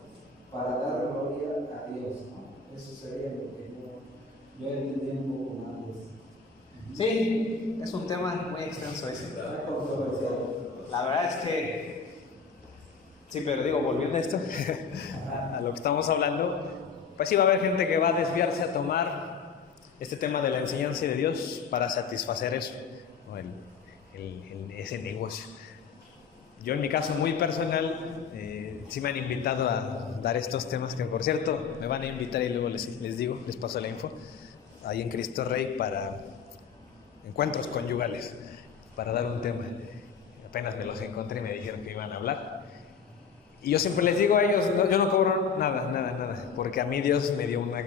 para dar gloria a Dios, ¿no? Eso sería lo que yo entendí un poco más de eso. Sí, es un tema muy extenso ese. La verdad es que, sí, pero digo, volviendo a esto, a lo que estamos hablando, pues sí va a haber gente que va a desviarse a tomar este tema de la enseñanza de Dios para satisfacer eso, ¿no? Ese negocio. Yo en mi caso muy personal, sí me han invitado a dar estos temas que por cierto me van a invitar y luego les digo, les paso la info, ahí en Cristo Rey para encuentros conyugales, para dar un tema. Apenas me los encontré y me dijeron que iban a hablar. Y yo siempre les digo a ellos, yo no cobro nada, porque a mí Dios me dio una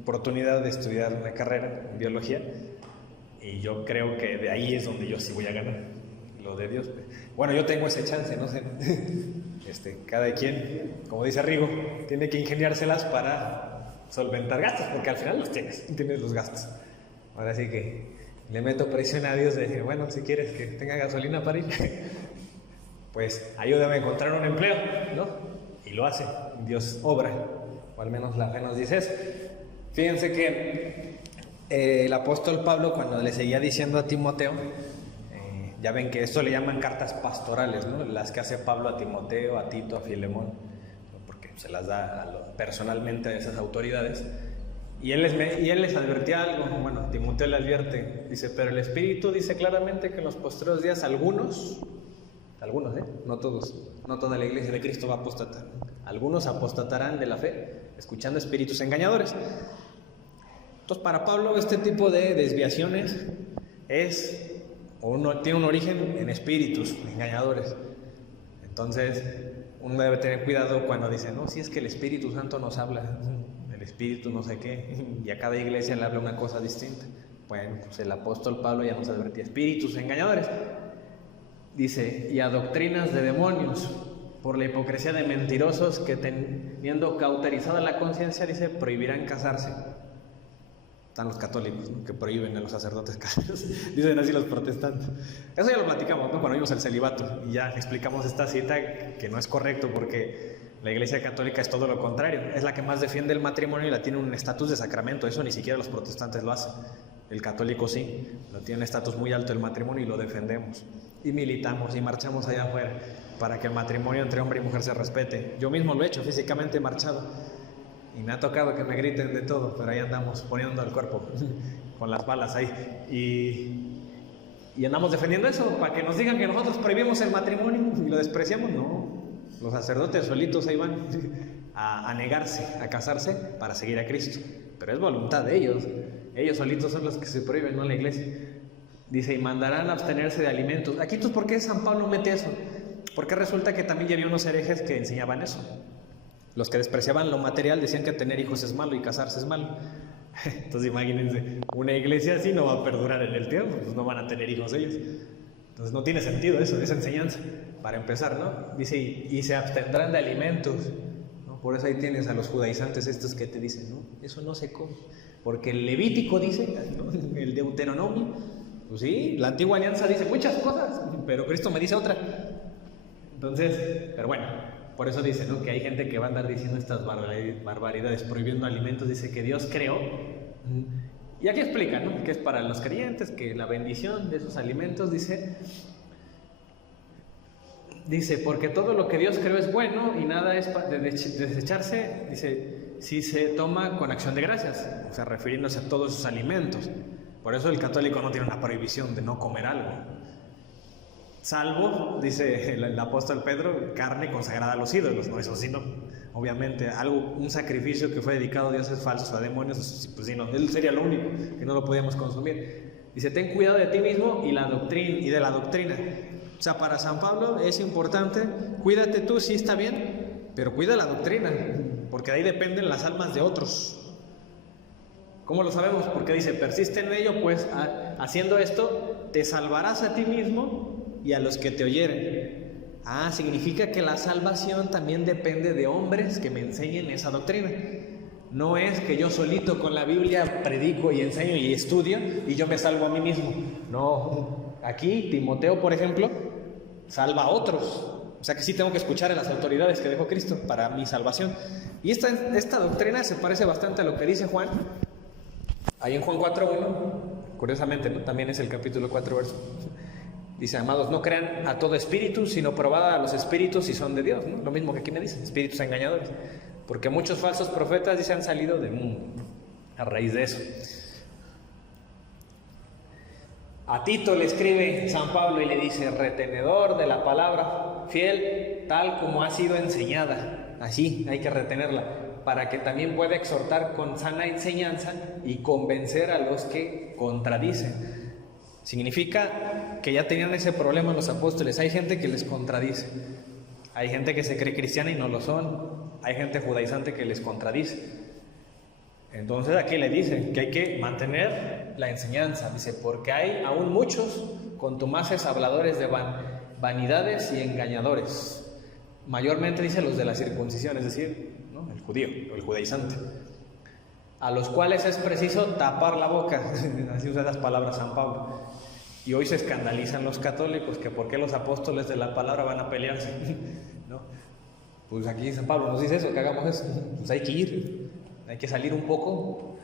oportunidad de estudiar una carrera en biología y yo creo que de ahí es donde yo sí voy a ganar, lo de Dios. Bueno, yo tengo ese chance, no sé, cada quien, como dice Rigo, tiene que ingeniárselas para solventar gastos, porque al final los tienes los gastos. Ahora sí que le meto presión a Dios de decir, bueno, si quieres que tenga gasolina para ir, pues ayúdame a encontrar un empleo, ¿no? Y lo hace, Dios obra, o al menos la fe nos dice eso. Fíjense que el apóstol Pablo, cuando le seguía diciendo a Timoteo, ya ven que esto le llaman cartas pastorales, ¿no? Las que hace Pablo a Timoteo, a Tito, a Filemón, porque se las da personalmente a esas autoridades. Y él les advertía algo, bueno, Timoteo le advierte, dice, pero el Espíritu dice claramente que en los postreros días algunos, no todos, no toda la iglesia de Cristo va a apostatar. Algunos apostatarán de la fe, escuchando espíritus engañadores. Entonces, para Pablo, este tipo de desviaciones tiene un origen en espíritus engañadores. Entonces, uno debe tener cuidado cuando dice, no, si es que el Espíritu Santo nos habla, el Espíritu no sé qué, y a cada iglesia le habla una cosa distinta. Bueno, pues el apóstol Pablo ya nos advertía, espíritus engañadores. Dice, y a doctrinas de demonios, por la hipocresía de mentirosos que teniendo cauterizada la conciencia, dice, prohibirán casarse. Están los católicos, ¿no?, que prohíben a los sacerdotes casarse. Dicen así los protestantes. Eso ya lo platicamos, ¿no?, cuando vimos el celibato. Y ya explicamos esta cita que no es correcto porque la Iglesia Católica es todo lo contrario. Es la que más defiende el matrimonio y la tiene un estatus de sacramento. Eso ni siquiera los protestantes lo hacen. El católico sí, lo tiene un estatus muy alto el matrimonio y lo defendemos. Y militamos y marchamos allá afuera para que el matrimonio entre hombre y mujer se respete. Yo mismo lo he hecho, físicamente he marchado. Y me ha tocado que me griten de todo, pero ahí andamos poniendo el cuerpo con las balas ahí. Y andamos defendiendo eso, para que nos digan que nosotros prohibimos el matrimonio y lo despreciamos. No, los sacerdotes solitos ahí van a negarse, a casarse para seguir a Cristo. Pero es voluntad de ellos. Ellos solitos son los que se prohíben, no la Iglesia. Dice, y mandarán a abstenerse de alimentos. Aquí, ¿por qué San Pablo mete eso? Porque resulta que también ya había unos herejes que enseñaban eso. Los que despreciaban lo material decían que tener hijos es malo y casarse es malo. Entonces imagínense, una iglesia así no va a perdurar en el tiempo, pues no van a tener hijos ellos. Entonces no tiene sentido eso, esa enseñanza. Para empezar, ¿no? Dice, y se abstendrán de alimentos, ¿no? Por eso ahí tienes a los judaizantes estos que te dicen, no, eso no se come. Porque el Levítico dice, ¿no?, el Deuteronomio, pues sí, la antigua alianza dice muchas cosas, pero Cristo me dice otra. Entonces, pero bueno. Por eso dice, ¿no?, que hay gente que va a andar diciendo estas barbaridades, prohibiendo alimentos. Dice que Dios creó. Y aquí explica, ¿no?, que es para los creyentes, que la bendición de esos alimentos, dice, porque todo lo que Dios creó es bueno y nada es de desecharse, dice, si se toma con acción de gracias, o sea, refiriéndose a todos esos alimentos. Por eso el católico no tiene una prohibición de no comer algo. Salvo, dice el apóstol Pedro, carne consagrada a los ídolos, ¿no? Eso sí, no. Obviamente, un sacrificio que fue dedicado a dioses falsos, a demonios, pues sí, no. Él sería lo único que no lo podíamos consumir. Dice, ten cuidado de ti mismo y de la doctrina. O sea, para San Pablo es importante, cuídate tú, sí está bien, pero cuida la doctrina, porque de ahí dependen las almas de otros. ¿Cómo lo sabemos? Porque dice, persiste en ello, pues haciendo esto, te salvarás a ti mismo y a los que te oyeren. Significa que la salvación también depende de hombres que me enseñen esa doctrina. No es que yo solito con la Biblia predico y enseño y estudio y yo me salvo a mí mismo. No, aquí Timoteo, por ejemplo, salva a otros. O sea que sí tengo que escuchar a las autoridades que dejó Cristo para mi salvación. Y esta doctrina se parece bastante a lo que dice Juan. Ahí en Juan 4:1, curiosamente, ¿no?, también es el capítulo 4, verso. Dice, amados, no crean a todo espíritu, sino probad a los espíritus si son de Dios, ¿no? Lo mismo que aquí me dice, espíritus engañadores. Porque muchos falsos profetas, dice, han salido del mundo, ¿no?, a raíz de eso. A Tito le escribe San Pablo y le dice, retenedor de la palabra, fiel tal como ha sido enseñada. Así hay que retenerla, para que también pueda exhortar con sana enseñanza y convencer a los que contradicen. Significa que ya tenían ese problema los apóstoles. Hay gente que les contradice. Hay gente que se cree cristiana y no lo son. Hay gente judaizante que les contradice. Entonces aquí le dice que hay que mantener la enseñanza. Dice, porque hay aún muchos contumaces habladores de vanidades y engañadores. Mayormente dice los de la circuncisión, es decir, ¿no?, el judío o el judaizante. A los cuales es preciso tapar la boca. Así usa las palabras San Pablo. Y hoy se escandalizan los católicos que por qué los apóstoles de la palabra van a pelearse, ¿no? Pues aquí San Pablo nos dice eso, que hagamos eso. Pues hay que ir, hay que salir un poco,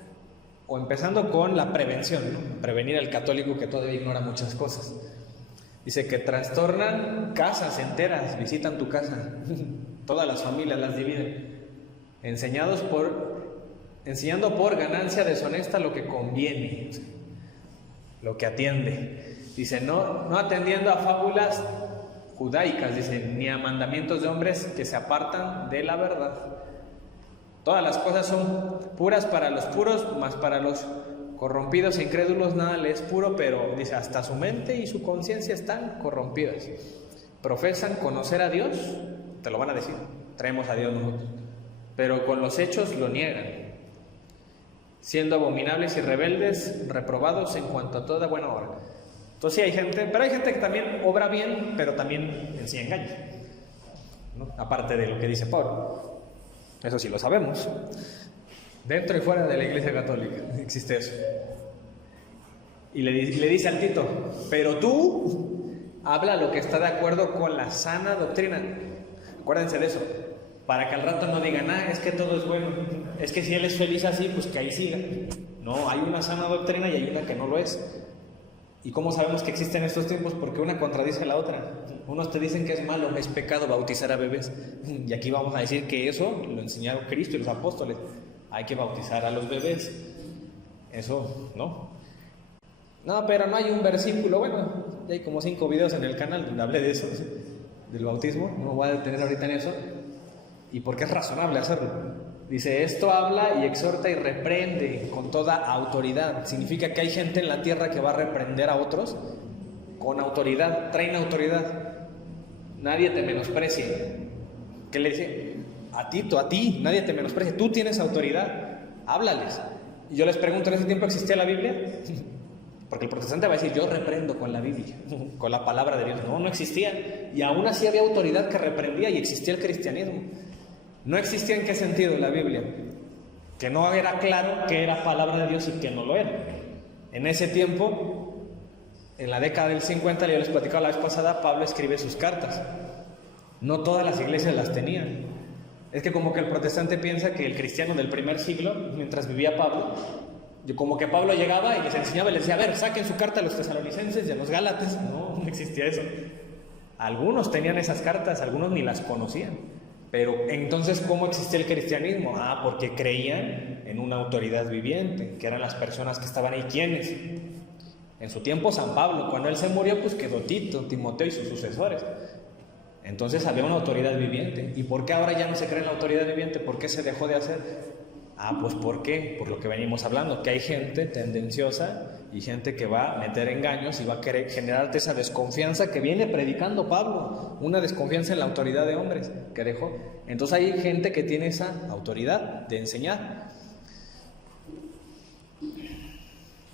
o empezando con la prevención, ¿no? Prevenir al católico que todavía ignora muchas cosas. Dice que trastornan casas enteras, visitan tu casa, todas las familias las dividen, enseñando por ganancia deshonesta lo que conviene, lo que atiende. Dice, no atendiendo a fábulas judaicas, dice, ni a mandamientos de hombres que se apartan de la verdad. Todas las cosas son puras para los puros, mas para los corrompidos e incrédulos nada le es puro, pero dice, hasta su mente y su conciencia están corrompidas. Profesan conocer a Dios, te lo van a decir, traemos a Dios nosotros, pero con los hechos lo niegan, siendo abominables y rebeldes, reprobados en cuanto a toda buena obra. Entonces sí hay gente, pero hay gente que también obra bien, pero también en sí engaña, ¿no? Aparte de lo que dice Pablo, eso sí lo sabemos. Dentro y fuera de la Iglesia Católica existe eso. Y le dice al Tito, pero tú habla lo que está de acuerdo con la sana doctrina. Acuérdense de eso, para que al rato no digan, es que todo es bueno, es que si él es feliz así, pues que ahí siga. No, hay una sana doctrina y hay una que no lo es. ¿Y cómo sabemos que existen estos tiempos? Porque una contradice a la otra. Unos te dicen que es malo, es pecado bautizar a bebés. Y aquí vamos a decir que eso lo enseñaron Cristo y los apóstoles. Hay que bautizar a los bebés. Eso, ¿no? No, pero no hay un versículo. Bueno, ya hay como 5 videos en el canal donde hablé de eso, del bautismo. No me voy a detener ahorita en eso. Y porque es razonable hacerlo. Dice, esto habla y exhorta y reprende con toda autoridad. Significa que hay gente en la tierra que va a reprender a otros con autoridad, traen autoridad. Nadie te menosprecie. ¿Qué le dice? A ti, nadie te menosprecie. Tú tienes autoridad, háblales. Y yo les pregunto, ¿en ese tiempo existía la Biblia? Porque el protestante va a decir, yo reprendo con la Biblia, con la palabra de Dios. No existía. Y aún así había autoridad que reprendía y existía el cristianismo. No existía en qué sentido la Biblia, que no era claro que era palabra de Dios y que no lo era. En ese tiempo, en la década del 50, yo les platicaba la vez pasada, Pablo escribe sus cartas. No todas las iglesias las tenían. Es que como que el protestante piensa que el cristiano del primer siglo, mientras vivía Pablo, como que Pablo llegaba y les enseñaba y les decía, a ver, saquen su carta a los tesalonicenses y a los gálatas. No existía eso. Algunos tenían esas cartas, algunos ni las conocían. Pero entonces, ¿cómo existía el cristianismo? Porque creían en una autoridad viviente, que eran las personas que estaban ahí. ¿Quiénes? En su tiempo San Pablo, cuando él se murió, pues quedó Tito, Timoteo y sus sucesores. Entonces había una autoridad viviente. ¿Y por qué ahora ya no se cree en la autoridad viviente? ¿Por qué se dejó de hacer? Pues ¿por qué? Por lo que venimos hablando, que hay gente tendenciosa y gente que va a meter engaños y va a querer generarte esa desconfianza que viene predicando Pablo, una desconfianza en la autoridad de hombres que dejó. Entonces hay gente que tiene esa autoridad de enseñar.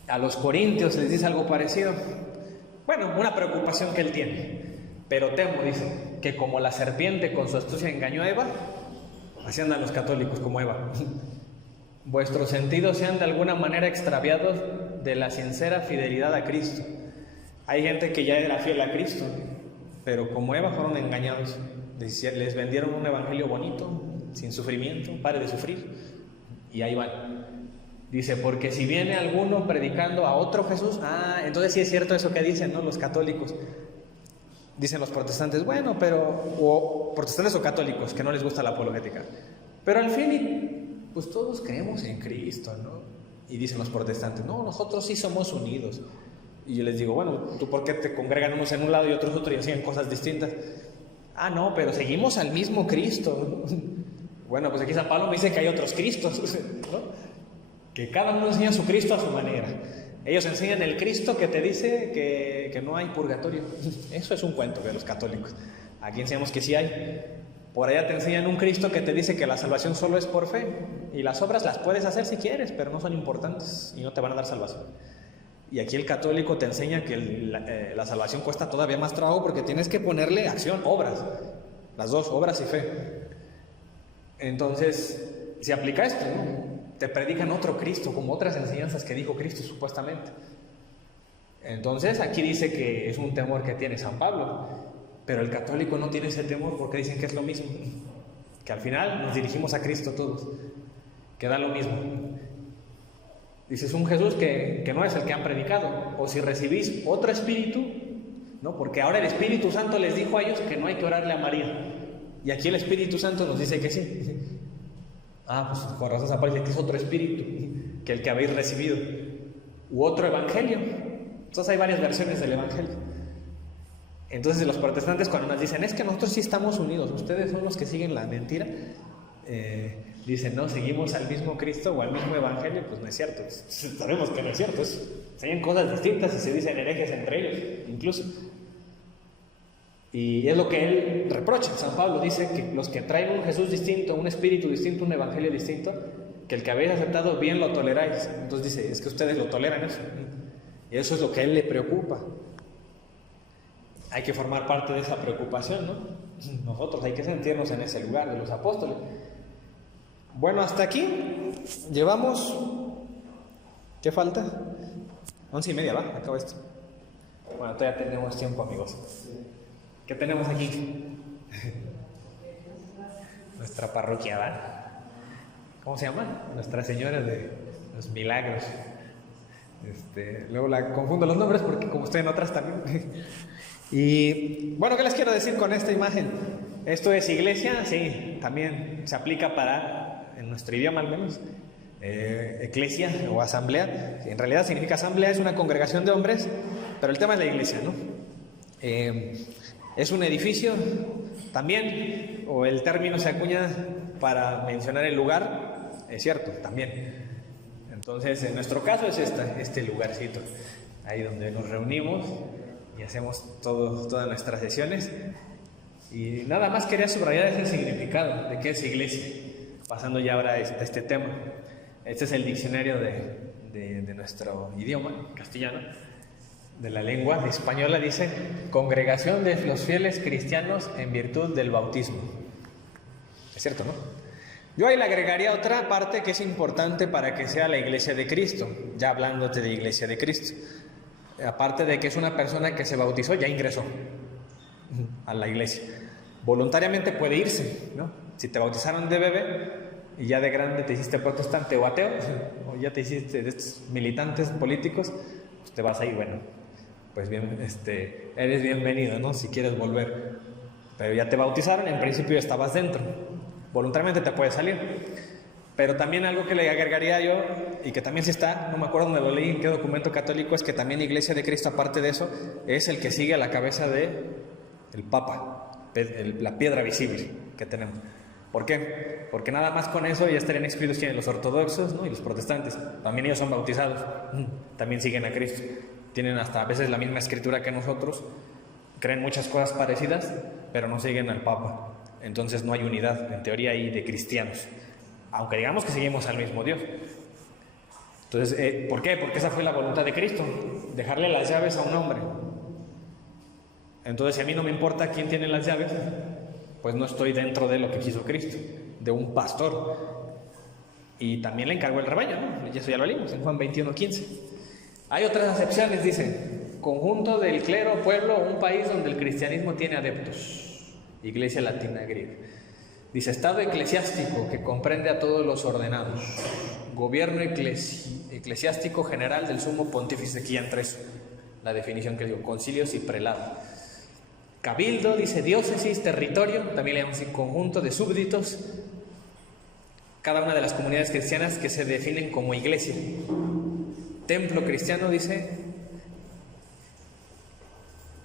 A los corintios les dice algo parecido. Bueno, una preocupación que él tiene. Pero temo, dice, que como la serpiente con su astucia engañó a Eva, así andan los católicos como Eva. Vuestros sentidos sean de alguna manera extraviados de la sincera fidelidad a Cristo. Hay gente que ya era fiel a Cristo, pero como Eva fueron engañados. Les vendieron un evangelio bonito, sin sufrimiento, pare de sufrir, y ahí van. Dice, porque si viene alguno predicando a otro Jesús, entonces sí es cierto eso que dicen, ¿no? Los católicos. Dicen los protestantes, bueno, o protestantes o católicos, que no les gusta la apologética. Pero al fin, pues todos creemos en Cristo, ¿no? Y dicen los protestantes, no, nosotros sí somos unidos. Y yo les digo, bueno, ¿tú por qué te congregan unos en un lado y otros otro y hacen cosas distintas? No, pero seguimos al mismo Cristo. Bueno, pues aquí San Pablo me dice que hay otros Cristos, ¿no? Que cada uno enseña su Cristo a su manera. Ellos enseñan el Cristo que te dice que no hay purgatorio. Eso es un cuento de los católicos. Aquí enseñamos que sí hay. Por allá te enseñan un Cristo que te dice que la salvación solo es por fe. Y las obras las puedes hacer si quieres, pero no son importantes y no te van a dar salvación. Y aquí el católico te enseña que la salvación cuesta todavía más trabajo porque tienes que ponerle acción, obras. Las dos, obras y fe. Entonces, si aplica esto, ¿no? Te predican otro Cristo, como otras enseñanzas que dijo Cristo supuestamente. Entonces aquí dice que es un temor que tiene San Pablo, pero el católico no tiene ese temor porque dicen que es lo mismo, que al final nos dirigimos a Cristo todos, que da lo mismo. Dice, es un Jesús que no es el que han predicado, o si recibís otro espíritu, ¿no? Porque ahora el Espíritu Santo les dijo a ellos que no hay que orarle a María, y aquí el Espíritu Santo nos dice que sí. Pues con razón aparece que es otro espíritu que el que habéis recibido, u otro evangelio. Entonces hay varias versiones del evangelio. Entonces los protestantes cuando nos dicen, es que nosotros sí estamos unidos, ustedes son los que siguen la mentira, dicen, no, seguimos al mismo Cristo o al mismo evangelio, pues no es cierto. Sabemos que no es cierto, se hacen cosas distintas y se dicen herejes entre ellos, incluso. Y es lo que él reprocha. San Pablo dice que los que traen un Jesús distinto, un espíritu distinto, un evangelio distinto, que el que habéis aceptado bien lo toleráis. Entonces dice, es que ustedes lo toleran eso. Y eso es lo que a él le preocupa. Hay que formar parte de esa preocupación, ¿no? Nosotros hay que sentirnos en ese lugar de los apóstoles. Bueno, hasta aquí llevamos... ¿Qué falta? 11:30, ¿va? Acaba esto. Bueno, todavía tenemos tiempo, amigos. ¿Qué tenemos aquí? Nuestra parroquia, ¿va? ¿Cómo se llama? Nuestra Señora de los Milagros. Luego la confundo los nombres porque como estoy en otras también. Y bueno, ¿qué les quiero decir con esta imagen? ¿Esto es iglesia? Sí, también se aplica para, en nuestro idioma al menos, eclesia o asamblea. En realidad significa asamblea, es una congregación de hombres, pero el tema es la iglesia, ¿no? Es un edificio también, o el término se acuña para mencionar el lugar, es cierto, también. Entonces, en nuestro caso es este lugarcito, ahí donde nos reunimos y hacemos todas nuestras sesiones. Y nada más quería subrayar ese significado de qué es iglesia, pasando ya ahora a este tema. Este es el diccionario de nuestro idioma, castellano, de la lengua española. Dice: congregación de los fieles cristianos en virtud del bautismo. Es cierto, ¿no? Yo ahí le agregaría otra parte que es importante para que sea la iglesia de Cristo, ya hablándote de iglesia de Cristo. Aparte de que es una persona que se bautizó, ya ingresó a la iglesia. Voluntariamente puede irse, ¿no? Si te bautizaron de bebé y ya de grande te hiciste protestante o ateo, o ya te hiciste de estos militantes políticos, pues te vas a ir, bueno, pues bien, eres bienvenido, ¿no? Si quieres volver. Pero ya te bautizaron, en principio ya estabas dentro. Voluntariamente te puedes salir. Pero también algo que le agregaría yo, y que también sí está, no me acuerdo dónde lo leí, en qué documento católico, es que también Iglesia de Cristo, aparte de eso, es el que sigue a la cabeza del Papa, la piedra visible que tenemos. ¿Por qué? Porque nada más con eso ya estarían excluidos los ortodoxos, ¿no? Y los protestantes. También ellos son bautizados, también siguen a Cristo. Tienen hasta a veces la misma escritura que nosotros, creen muchas cosas parecidas, pero no siguen al Papa. Entonces no hay unidad, en teoría, ahí de cristianos, aunque digamos que seguimos al mismo Dios. Entonces, ¿por qué? Porque esa fue la voluntad de Cristo, dejarle las llaves a un hombre. Entonces, si a mí no me importa quién tiene las llaves, pues no estoy dentro de lo que quiso Cristo, de un pastor. Y también le encargó el rebaño, ¿no? Y eso ya lo leímos en Juan 21:15. Hay otras acepciones, dice: conjunto del clero, pueblo o un país donde el cristianismo tiene adeptos. Iglesia latina griega. Dice: estado eclesiástico que comprende a todos los ordenados. Gobierno eclesiástico general del sumo pontífice. Aquí ya entra eso, la definición que digo: concilios y prelado. Cabildo, dice: diócesis, territorio, también le llamamos conjunto de súbditos, cada una de las comunidades cristianas que se definen como iglesia. Templo cristiano, dice.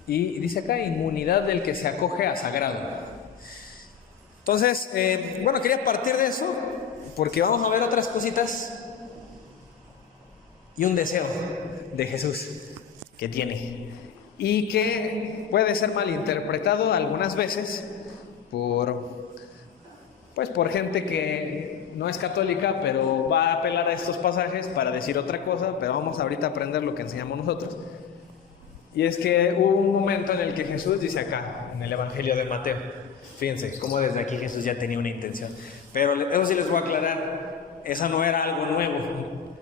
Y dice acá: inmunidad del que se acoge a sagrado. Entonces, bueno, quería partir de eso porque vamos a ver otras cositas y un deseo de Jesús que tiene y que puede ser malinterpretado algunas veces por gente que no es católica, pero va a apelar a estos pasajes para decir otra cosa. Pero vamos ahorita a aprender lo que enseñamos nosotros. Y es que hubo un momento en el que Jesús dice acá, en el Evangelio de Mateo, fíjense cómo desde aquí Jesús ya tenía una intención. Pero eso sí les voy a aclarar, esa no era algo nuevo.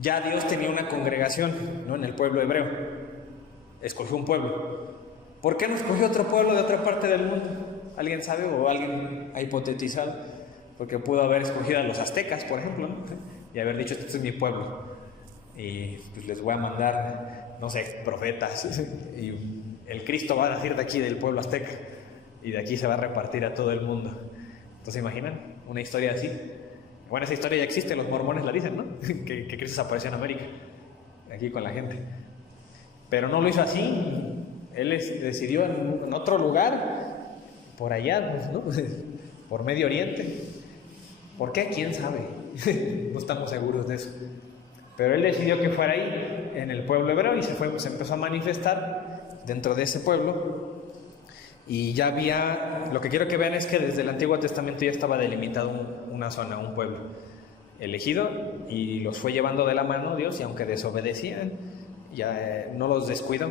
Ya Dios tenía una congregación, ¿no? En el pueblo hebreo. Escogió un pueblo. ¿Por qué no escogió otro pueblo de otra parte del mundo? ¿Alguien sabe o alguien ha hipotetizado? Porque pudo haber escogido a los aztecas, por ejemplo, ¿no? Y haber dicho: este es mi pueblo. Y pues les voy a mandar, no sé, profetas, y el Cristo va a decir de aquí del pueblo azteca, y de aquí se va a repartir a todo el mundo. Entonces, ¿imaginan una historia así? Bueno, esa historia ya existe, los mormones la dicen, ¿no? que Cristo apareció en América, aquí con la gente. Pero no lo hizo así. Él decidió en otro lugar, por allá, ¿no? Por Medio Oriente. ¿Por qué? ¿Quién sabe? No estamos seguros de eso. Pero él decidió que fuera ahí, en el pueblo hebreo, y se empezó a manifestar dentro de ese pueblo. Y ya había, lo que quiero que vean es que desde el Antiguo Testamento ya estaba delimitado una zona, un pueblo elegido, y los fue llevando de la mano Dios, y aunque desobedecían, ya no los descuidó.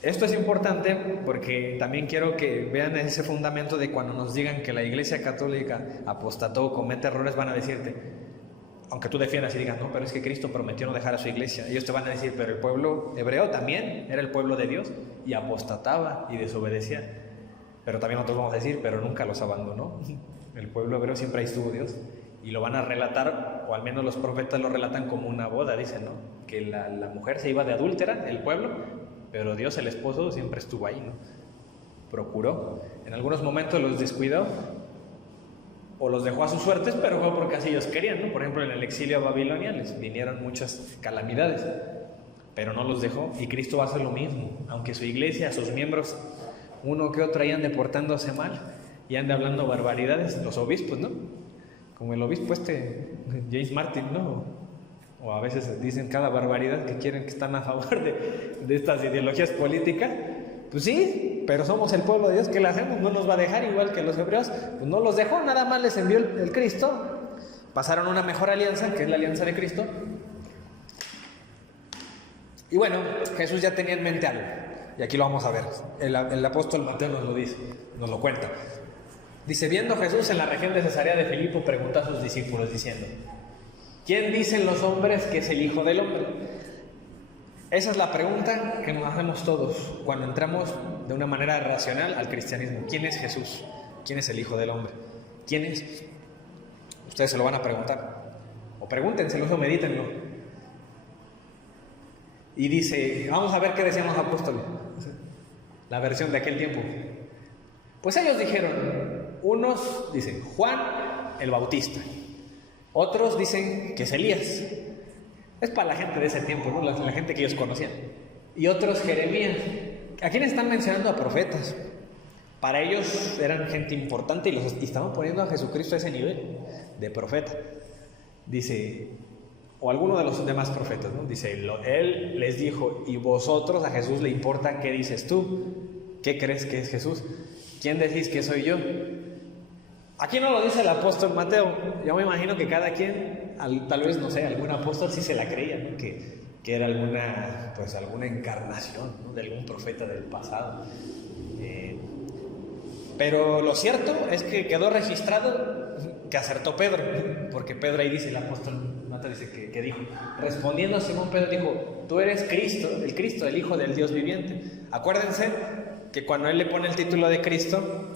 Esto es importante porque también quiero que vean ese fundamento de cuando nos digan que la Iglesia Católica apostató o comete errores, van a decirte: aunque tú defiendas y digas, no, pero es que Cristo prometió no dejar a su iglesia, ellos te van a decir, pero el pueblo hebreo también era el pueblo de Dios y apostataba y desobedecía. Pero también nosotros vamos a decir, pero nunca los abandonó. El pueblo hebreo siempre ahí estuvo Dios. Y lo van a relatar, o al menos los profetas lo relatan como una boda, dicen, ¿no? Que la mujer se iba de adúltera, el pueblo, pero Dios, el esposo, siempre estuvo ahí, ¿no? Procuró. En algunos momentos los descuidó o los dejó a sus suertes, pero fue porque así ellos querían, ¿no? Por ejemplo, en el exilio a Babilonia les vinieron muchas calamidades, pero no los dejó. Y Cristo va a hacer lo mismo, aunque su iglesia, sus miembros, uno que otro, ahí ande portándose mal y ande hablando barbaridades, los obispos, ¿no? Como el obispo James Martin, ¿no? O a veces dicen cada barbaridad que quieren, que están a favor de estas ideologías políticas. Pues sí, pero somos el pueblo de Dios, ¿qué le hacemos? No nos va a dejar, igual que los hebreos. Pues no los dejó, nada más les envió el Cristo. Pasaron una mejor alianza, que es la alianza de Cristo. Y bueno, Jesús ya tenía en mente algo. Y aquí lo vamos a ver. El apóstol Mateo nos lo dice, nos lo cuenta. Dice, viendo Jesús en la región de Cesarea de Filipo, preguntó a sus discípulos diciendo, ¿quién dicen los hombres que es el Hijo del Hombre? Esa es la pregunta que nos hacemos todos cuando entramos de una manera racional al cristianismo. ¿Quién es Jesús? ¿Quién es el Hijo del Hombre? ¿Quién es? Ustedes se lo van a preguntar. O pregúntenselo o medítenlo. Y dice, vamos a ver qué decían los apóstoles. La versión de aquel tiempo. Pues ellos dijeron, unos dicen Juan el Bautista, otros dicen que es Elías. Es para la gente de ese tiempo, ¿no? La gente que ellos conocían. Y otros Jeremías. ¿A quiénes están mencionando? A profetas. Para ellos eran gente importante y estaban poniendo a Jesucristo a ese nivel de profeta. Dice, o alguno de los demás profetas, ¿no? Dice, él les dijo, y vosotros, a Jesús le importa qué dices tú, qué crees que es Jesús, quién decís que soy yo. Aquí no lo dice el apóstol Mateo. Yo me imagino que cada quien, tal vez, no sé, algún apóstol sí se la creía, ¿no? que era alguna encarnación, ¿no? De algún profeta del pasado. Pero lo cierto es que quedó registrado que acertó Pedro, porque Pedro ahí dice, el apóstol Mateo dice que dijo, respondiendo a Simón Pedro dijo, tú eres Cristo, el Hijo del Dios viviente. Acuérdense que cuando él le pone el título de Cristo,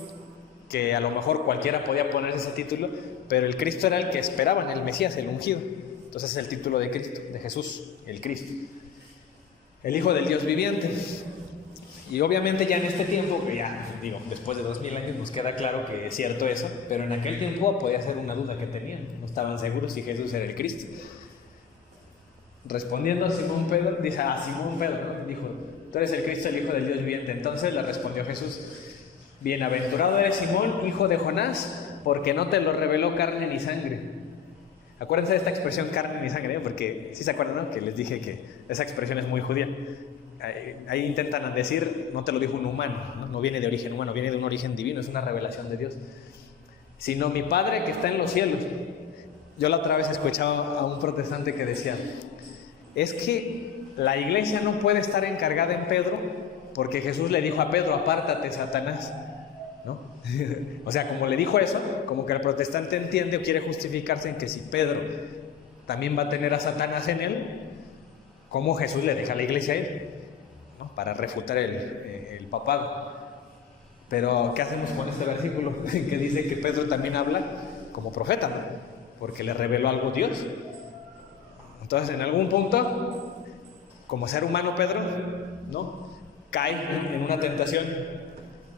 que a lo mejor cualquiera podía poner ese título, pero el Cristo era el que esperaban, el Mesías, el ungido. Entonces es el título de Cristo, de Jesús, el Cristo, el Hijo del Dios viviente. Y obviamente ya en este tiempo, que ya digo, después de 2000 años nos queda claro que es cierto eso, pero en aquel tiempo podía ser una duda que tenían, no estaban seguros si Jesús era el Cristo. Respondiendo a Simón Pedro, dice a Simón Pedro, dijo, tú eres el Cristo, el Hijo del Dios viviente. Entonces le respondió Jesús, bienaventurado eres Simón, hijo de Jonás, porque no te lo reveló carne ni sangre. Acuérdense de esta expresión carne ni sangre, porque sí se acuerdan, ¿no? Que les dije que esa expresión es muy judía. Ahí intentan decir, no te lo dijo un humano, ¿no? No viene de origen humano, viene de un origen divino, es una revelación de Dios. Sino mi Padre que está en los cielos. Yo la otra vez escuchaba a un protestante que decía, es que la iglesia no puede estar encargada en Pedro porque Jesús le dijo a Pedro, apártate, Satanás, ¿no? O sea, como le dijo eso, como que el protestante entiende o quiere justificarse en que si Pedro también va a tener a Satanás en él, ¿cómo Jesús le deja a la iglesia a él? ¿No? Para refutar el papado. Pero ¿qué hacemos con este versículo que dice que Pedro también habla como profeta, ¿no? Porque le reveló algo Dios? Entonces, en algún punto, como ser humano, Pedro, ¿no? Cae en una tentación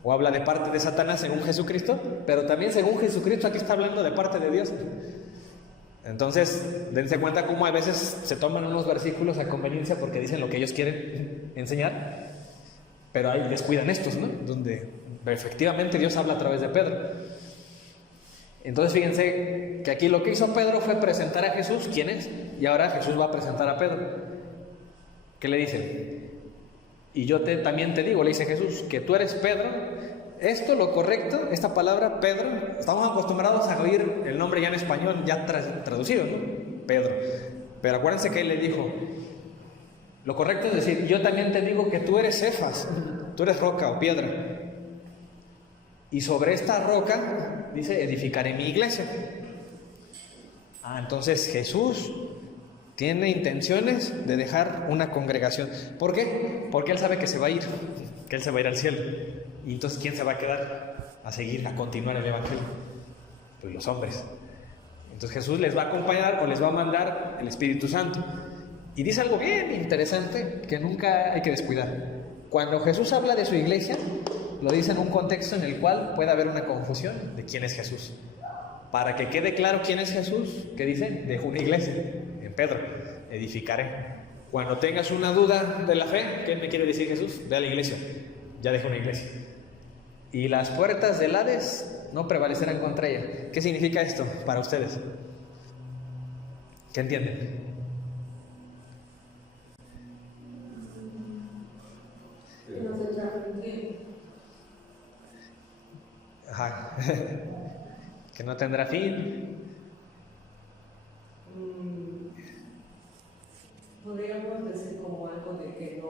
o habla de parte de Satanás según Jesucristo, pero también según Jesucristo aquí está hablando de parte de Dios. Entonces, dense cuenta cómo a veces se toman unos versículos a conveniencia porque dicen lo que ellos quieren enseñar, pero ahí descuidan estos, ¿no? Donde efectivamente Dios habla a través de Pedro. Entonces fíjense que aquí lo que hizo Pedro fue presentar a Jesús, ¿quién es? Y ahora Jesús va a presentar a Pedro. ¿Qué le dice? Y yo también te digo, le dice Jesús, que tú eres Pedro. Esto, lo correcto, esta palabra Pedro, estamos acostumbrados a oír el nombre ya en español, ya traducido, ¿no? Pedro. Pero acuérdense que él le dijo, lo correcto es decir, yo también te digo que tú eres Cefas, tú eres roca o piedra. Y sobre esta roca, dice, edificaré mi iglesia. Entonces Jesús tiene intenciones de dejar una congregación. ¿Por qué? Porque Él sabe que se va a ir, que Él se va a ir al cielo. Y entonces, ¿quién se va a quedar a seguir, a continuar el Evangelio? Pues los hombres. Entonces Jesús les va a acompañar o les va a mandar el Espíritu Santo. Y dice algo bien interesante que nunca hay que descuidar. Cuando Jesús habla de su iglesia, lo dice en un contexto en el cual puede haber una confusión de quién es Jesús. Para que quede claro quién es Jesús, ¿qué dice? Dejo una iglesia, en Pedro, edificaré. Cuando tengas una duda de la fe, ¿qué me quiere decir Jesús? Ve a la iglesia, ya dejé una iglesia. Y las puertas del Hades no prevalecerán contra ella. ¿Qué significa esto para ustedes? ¿Qué entienden? Que no tendrá fin. Ajá. Que no tendrá fin. Podríamos decir como algo de que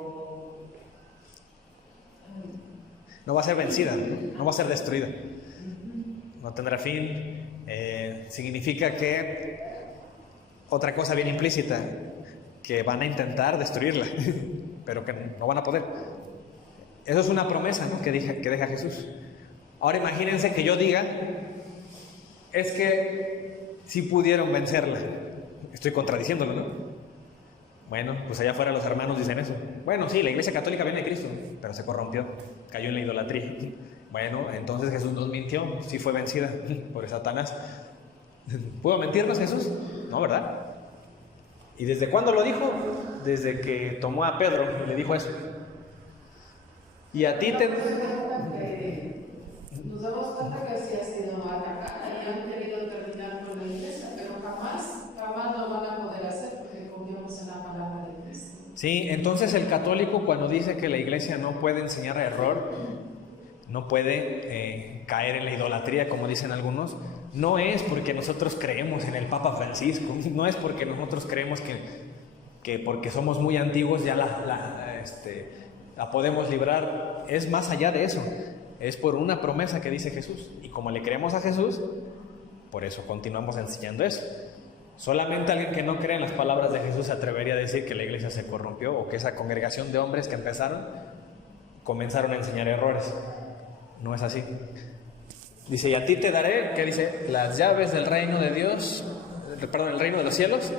No va a ser vencida, no va a ser destruida. No tendrá fin. Significa que otra cosa bien implícita, que van a intentar destruirla, pero que no van a poder. Eso es una promesa, ¿no?, que deja Jesús. Ahora imagínense que yo diga, es que sí pudieron vencerla. Estoy contradiciéndolo, ¿no? Bueno, pues allá afuera los hermanos dicen eso. Bueno, sí, la Iglesia Católica viene de Cristo, pero se corrompió, cayó en la idolatría. Bueno, entonces Jesús nos mintió, sí fue vencida por Satanás. ¿Pudo mentirnos Jesús? No, ¿verdad? ¿Y desde cuándo lo dijo? Desde que tomó a Pedro y le dijo eso. Y a ti te... Nos damos cuenta que así ha sido atacada y han querido terminar con la iglesia, pero jamás lo van a poder hacer porque confiamos en la palabra de Cristo. Sí, entonces el católico cuando dice que la iglesia no puede enseñar error, no puede caer en la idolatría, como dicen algunos, no es porque nosotros creemos en el Papa Francisco, no es porque nosotros creemos que porque somos muy antiguos ya la podemos librar, es más allá de eso, es por una promesa que dice Jesús, y como le creemos a Jesús, por eso continuamos enseñando eso. Solamente alguien que no cree en las palabras de Jesús se atrevería a decir que la iglesia se corrompió o que esa congregación de hombres que comenzaron a enseñar errores. No es así. Dice, y a ti te daré, ¿qué dice? Las llaves del reino de Dios, perdón, el reino de los cielos,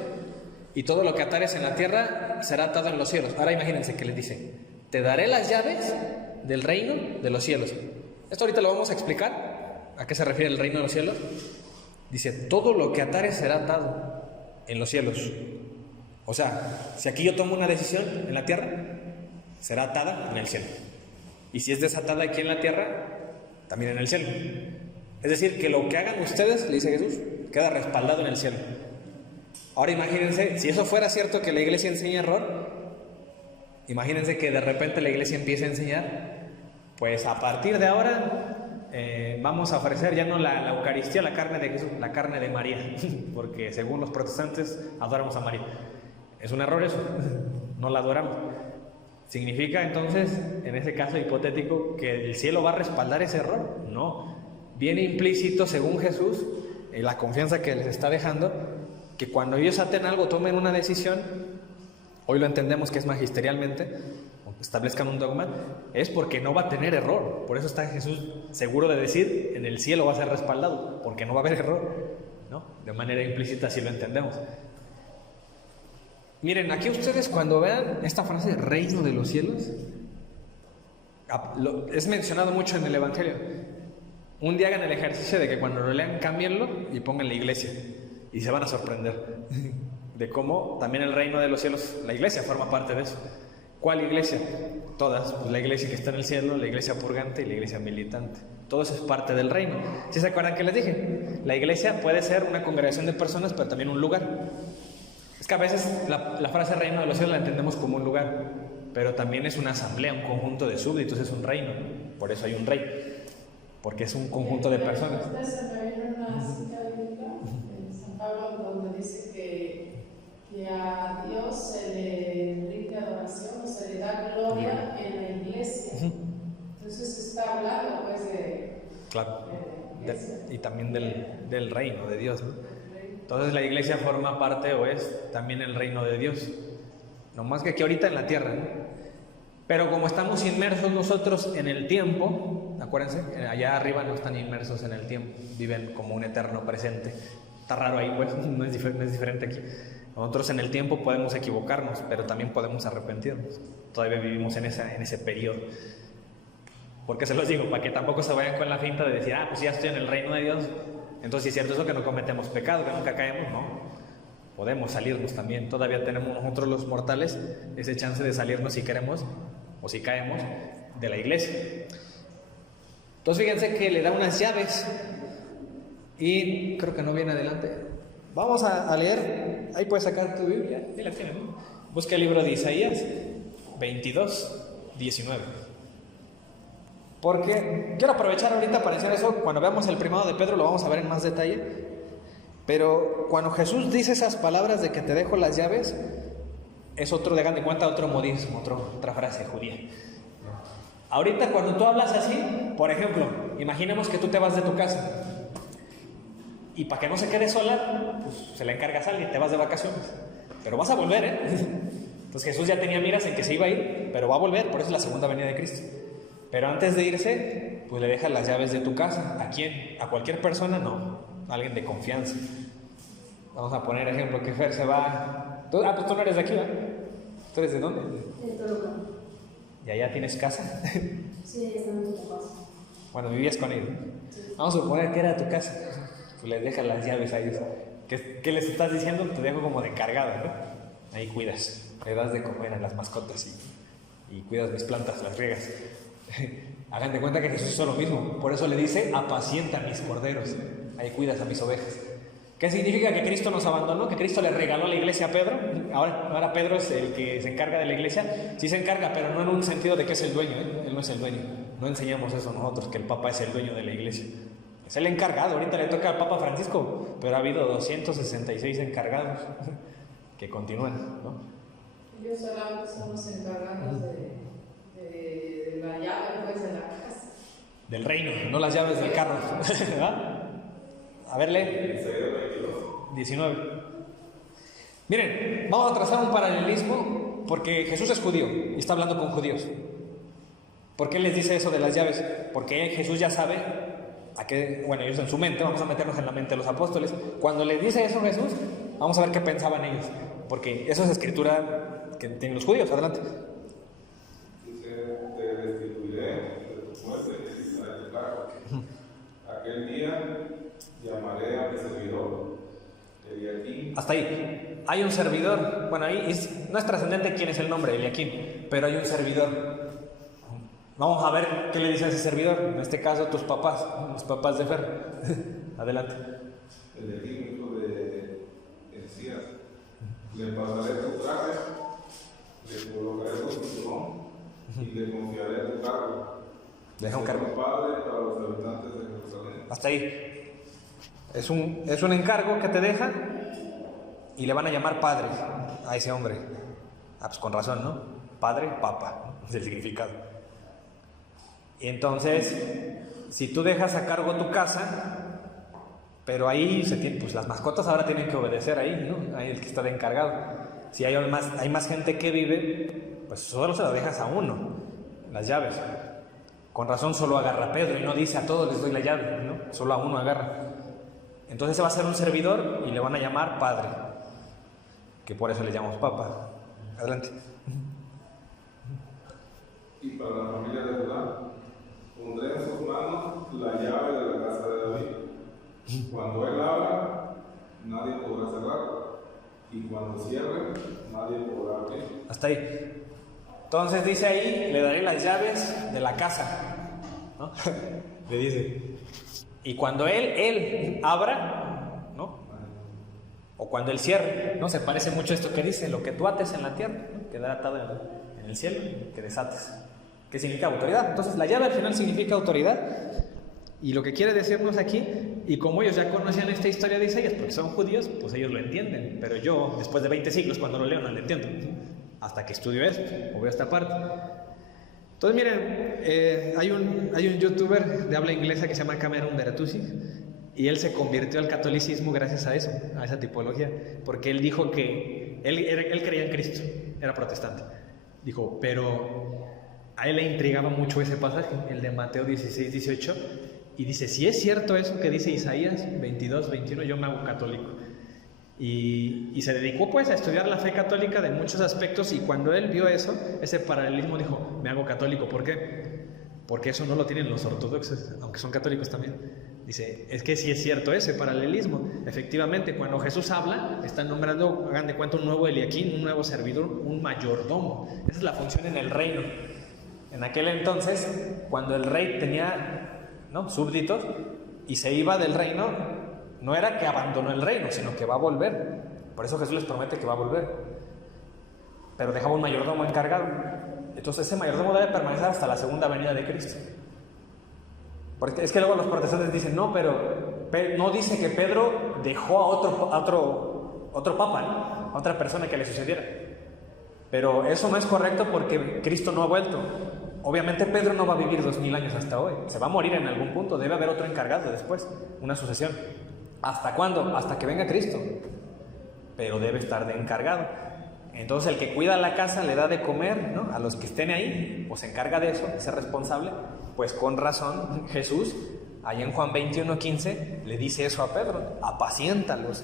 y todo lo que atares en la tierra será atado en los cielos. Ahora imagínense que les dice, te daré las llaves del reino de los cielos. Esto ahorita lo vamos a explicar. ¿A qué se refiere el reino de los cielos? Dice, todo lo que atares será atado en los cielos. O sea, si aquí yo tomo una decisión en la tierra, será atada en el cielo. Y si es desatada aquí en la tierra, también en el cielo. Es decir, que lo que hagan ustedes, le dice Jesús, queda respaldado en el cielo. Ahora imagínense, si eso fuera cierto que la iglesia enseña error, imagínense que de repente la iglesia empieza a enseñar, pues a partir de ahora vamos a ofrecer ya no la Eucaristía, la carne de Jesús, la carne de María, porque según los protestantes adoramos a María. Es un error eso, no la adoramos. ¿Significa entonces, en ese caso hipotético, que el cielo va a respaldar ese error? No. Viene implícito, según Jesús, en la confianza que les está dejando, que cuando ellos aten algo, tomen una decisión, hoy lo entendemos que es magisterialmente, establezcan un dogma, es porque no va a tener error. Por eso está Jesús seguro de decir, en el cielo va a ser respaldado, porque no va a haber error, ¿no? De manera implícita así lo entendemos. Miren, aquí ustedes cuando vean esta frase, reino de los cielos, es mencionado mucho en el Evangelio. Un día hagan el ejercicio de que cuando lo lean, cámbienlo y pongan la iglesia, y se van a sorprender de cómo también el reino de los cielos, la iglesia forma parte de eso. ¿Cuál iglesia? Todas, pues la iglesia que está en el cielo, la iglesia purgante y la iglesia militante. Todo eso es parte del reino. ¿Sí se acuerdan que les dije? La iglesia puede ser una congregación de personas, pero también un lugar. Es que a veces la frase reino de los cielos la entendemos como un lugar, pero también es una asamblea, un conjunto de súbditos, es un reino. Por eso hay un rey, porque es un conjunto de personas. Se me viene una cita bíblica en San Pablo donde dice que a Dios se le rinde adoración, se le da gloria en la iglesia. Entonces está hablando pues de... Claro, y también del reino de Dios, ¿no? Entonces la iglesia forma parte o es también el reino de Dios. No más que aquí ahorita en la tierra, ¿no? Pero como estamos inmersos nosotros en el tiempo, acuérdense, allá arriba no están inmersos en el tiempo, viven como un eterno presente. Está raro ahí, pues, no es diferente aquí. Nosotros en el tiempo podemos equivocarnos, pero también podemos arrepentirnos. Todavía vivimos en ese periodo. ¿Por qué se los digo? Para que tampoco se vayan con la finta de decir, pues ya estoy en el reino de Dios. Entonces, si es cierto eso, que no cometemos pecado, que nunca caemos, no. Podemos salirnos también. Todavía tenemos nosotros los mortales ese chance de salirnos si queremos o si caemos de la iglesia. Entonces, fíjense que le da unas llaves y creo que no viene adelante. Vamos a leer. Ahí puedes sacar tu Biblia. Ahí la tienen, ¿no? Busca el libro de Isaías 22, 19. Porque quiero aprovechar ahorita para decir eso. Cuando veamos el primado de Pedro lo vamos a ver en más detalle. Pero cuando Jesús dice esas palabras de que te dejo las llaves, es otro, hagan de cuenta, otro modismo, otra frase judía. Ahorita cuando tú hablas así, por ejemplo, imaginemos que tú te vas de tu casa y para que no se quede sola, pues se la encargas a alguien, te vas de vacaciones, pero vas a volver, ¿eh? Entonces Jesús ya tenía miras en que se iba a ir, pero va a volver, por eso es la segunda venida de Cristo. Pero antes de irse, pues le dejas las llaves de tu casa. ¿A quién? ¿A cualquier persona? No, a alguien de confianza. Vamos a poner ejemplo que Fer se va. Pues tú no eres de aquí, ¿verdad? ¿Tú eres de dónde? De Toluca. ¿Y allá tienes casa? Sí, están en tu casa. Bueno, vivías con ellos, ¿no? Sí. Vamos a suponer que era tu casa. Pues les dejas las llaves a ellos. ¿Qué les estás diciendo? Te dejo como de encargado, ¿no? Ahí cuidas, le das de comer a las mascotas y cuidas mis plantas, las riegas. Hagan de cuenta que Jesús hizo lo mismo. Por eso le dice, apacienta mis corderos. Ahí cuidas a mis ovejas. ¿Qué significa? Que Cristo nos abandonó, que Cristo le regaló la iglesia a Pedro. Ahora Pedro es el que se encarga de la iglesia. Sí se encarga, pero no en un sentido de que es el dueño, ¿eh? Él no es el dueño. No enseñamos eso nosotros, que el Papa es el dueño de la iglesia. Es el encargado. Ahorita le toca al Papa Francisco, pero ha habido 266 encargados que continúan, ¿no? Ellos solamente son los encargados de la llave, pues, de la casa. Del reino, no las llaves del carro. ¿Verdad? A ver, lee. 19. Miren, vamos a trazar un paralelismo porque Jesús es judío y está hablando con judíos. ¿Por qué les dice eso de las llaves? Porque Jesús ya sabe a qué, bueno, ellos en su mente, vamos a meternos en la mente de los apóstoles. Cuando les dice eso Jesús, vamos a ver qué pensaban ellos, porque eso es escritura que tienen los judíos. Adelante. Dice, te destituiré de tu muerte y quitaré tu cargo. Aquel día llamaré a mi servidor, Eliaquín. Hasta ahí. Hay un servidor. Bueno, ahí no es trascendente quién es el nombre, Eliaquín, pero hay un servidor. Vamos a ver qué le dice a ese servidor. En este caso, tus papás, los papás de Fer. Adelante. Eliaquín, hijo de Elías. Le pasaré tu traje, le colocaré tu cinturón y le confiaré tu cargo. Deja un cargo. Como padre para los habitantes de Jerusalén. Hasta ahí. Es un encargo que te deja y le van a llamar padre a ese hombre. Pues con razón, ¿no? Padre, papa, es el significado. Y entonces, si tú dejas a cargo tu casa, pero ahí pues las mascotas ahora tienen que obedecer ahí, ¿no? Ahí el que está de encargado. Si hay más gente que vive, pues solo se lo dejas a uno, las llaves. Con razón solo agarra a Pedro y no dice a todos les doy la llave, ¿no? Solo a uno agarra. Entonces se va a ser un servidor y le van a llamar padre, que por eso le llamamos papa. Adelante. Y para la familia de Judá, pondré en sus manos la llave de la casa de David. Cuando él abra, nadie podrá cerrar. Y cuando cierre, nadie podrá abrir. Hasta ahí. Entonces dice ahí, le daré las llaves de la casa, ¿no? Le dice. Y cuando él abra, ¿no? O cuando él cierre, ¿no? Se parece mucho a esto que dice, lo que tú ates en la tierra, ¿no? Quedará atado en el cielo, que desates. ¿Qué significa autoridad? Entonces la llave al final significa autoridad. Y lo que quiere decirnos aquí, y como ellos ya conocían esta historia de Isaías, porque son judíos, pues ellos lo entienden. Pero yo, después de 20 siglos, cuando lo leo no lo entiendo. Hasta que estudio esto, o veo esta parte. Entonces miren, hay un youtuber de habla inglesa que se llama Cameron Bertucci, Y él se convirtió al catolicismo gracias a eso, a esa tipología, porque él dijo que él creía en Cristo, era protestante. Dijo, pero a él le intrigaba mucho ese pasaje, el de Mateo 16, 18, y dice, si es cierto eso que dice Isaías 22, 21, yo me hago católico. Y se dedicó pues a estudiar la fe católica de muchos aspectos, y cuando él vio eso, ese paralelismo, dijo, me hago católico. ¿Por qué? Porque eso no lo tienen los ortodoxos, aunque son católicos también. Dice, es que sí es cierto ese paralelismo. Efectivamente, cuando Jesús habla, está nombrando, hagan de cuenta, un nuevo Eliaquín, un nuevo servidor, un mayordomo. Esa es la función en el reino. En aquel entonces, cuando el rey tenía, ¿no?, súbditos y se iba del reino, no era que abandonó el reino, sino que va a volver. Por eso Jesús les promete que va a volver. Pero dejaba un mayordomo encargado. Entonces ese mayordomo debe permanecer hasta la segunda venida de Cristo. Porque es que luego los protestantes dicen, no, pero no dice que Pedro dejó a otro papa, ¿no?, a otra persona que le sucediera. Pero eso no es correcto porque Cristo no ha vuelto. Obviamente Pedro no va a vivir 2000 años hasta hoy. Se va a morir en algún punto, debe haber otro encargado después, una sucesión. ¿Hasta cuándo? Hasta que venga Cristo. Pero debe estar de encargado. Entonces el que cuida la casa le da de comer, ¿no?, a los que estén ahí, o se encarga de eso, de ser responsable. Pues con razón Jesús, allá en Juan 21:15, le dice eso a Pedro, apaciéntalos,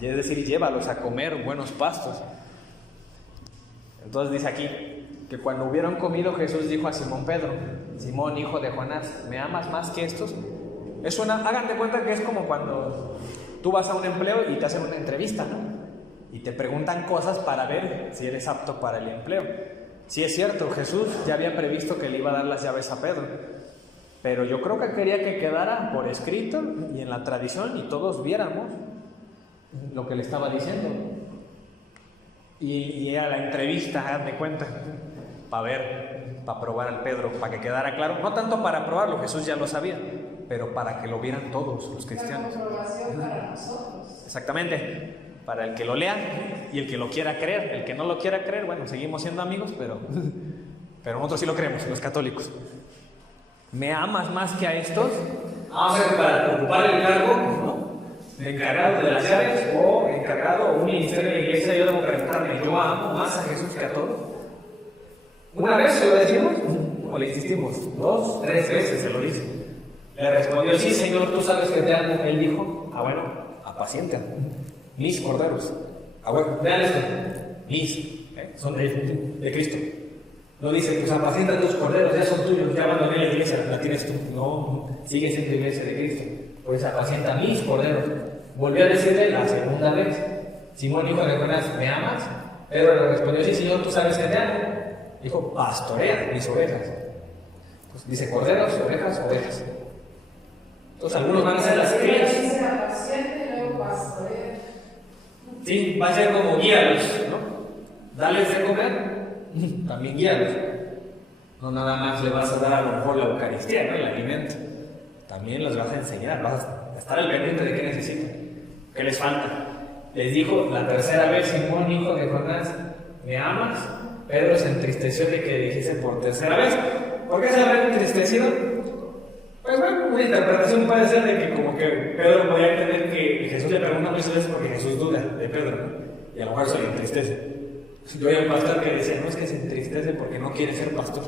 es decir, llévalos a comer buenos pastos. Entonces dice aquí que cuando hubieron comido, Jesús dijo a Simón Pedro, Simón, hijo de Jonás, ¿me amas más que estos? Hagan de cuenta que es como cuando tú vas a un empleo y te hacen una entrevista, ¿no?, y te preguntan cosas para ver si eres apto para el empleo. Sí es cierto, Jesús ya había previsto que le iba a dar las llaves a Pedro, pero yo creo que quería que quedara por escrito y en la tradición y todos viéramos lo que le estaba diciendo. Y a la entrevista, haz de cuenta, para probar al Pedro, para que quedara claro, no tanto para probarlo, Jesús ya lo sabía, pero para que lo vieran todos los cristianos. La comprobación para nosotros. Exactamente, para el que lo lea y el que lo quiera creer. El que no lo quiera creer, bueno, seguimos siendo amigos, pero nosotros sí lo creemos, los católicos. ¿Me amas más que a estos? Vamos a ver, para ocupar el cargo, ¿no?, de encargado de las llaves o encargado o un ministerio de la iglesia, yo debo preguntarme, ¿yo amo más a Jesús que a todos? ¿Una vez se lo decimos? ¿O le insistimos? 2, 3 veces se lo dice. Le respondió, sí, Señor, tú sabes que te amo. Él dijo, bueno, apacienta mis corderos. Bueno, vean esto, son de Cristo. No dice, pues apacienta tus corderos, ya son tuyos, ya abandoné la iglesia, la tienes tú. No, sigue siendo iglesia de Cristo. Pues apacienta mis corderos. Volvió a decirle la segunda vez, Simón, hijo de Jonás, ¿me amas? Pedro le respondió, sí, Señor, tú sabes que te amo. Dijo, pastorea mis ovejas. Pues dice, corderos, ovejas, ovejas. Entonces algunos van a ser las crías. Dice apaciente y luego pastorea. Sí, va a ser como guíalos, ¿no? Dales de comer, también guíalos. No nada más le vas a dar a lo mejor la Eucaristía, ¿no?, el alimento. También los vas a enseñar, vas a estar al pendiente de qué necesitan, qué les falta. Les dijo la tercera vez, Simón, hijo de Jonás, ¿me amas? Pedro se entristeció de que dijese por tercera vez. ¿Por qué se había entristecido? Pues bueno, una interpretación puede ser de que como que Pedro podía entender que Jesús le pregunta muchas veces porque Jesús duda de Pedro, ¿no?, y a lo mejor se le entristece. Yo oí a un pastor que decía, no, es que se entristece porque no quiere ser pastor.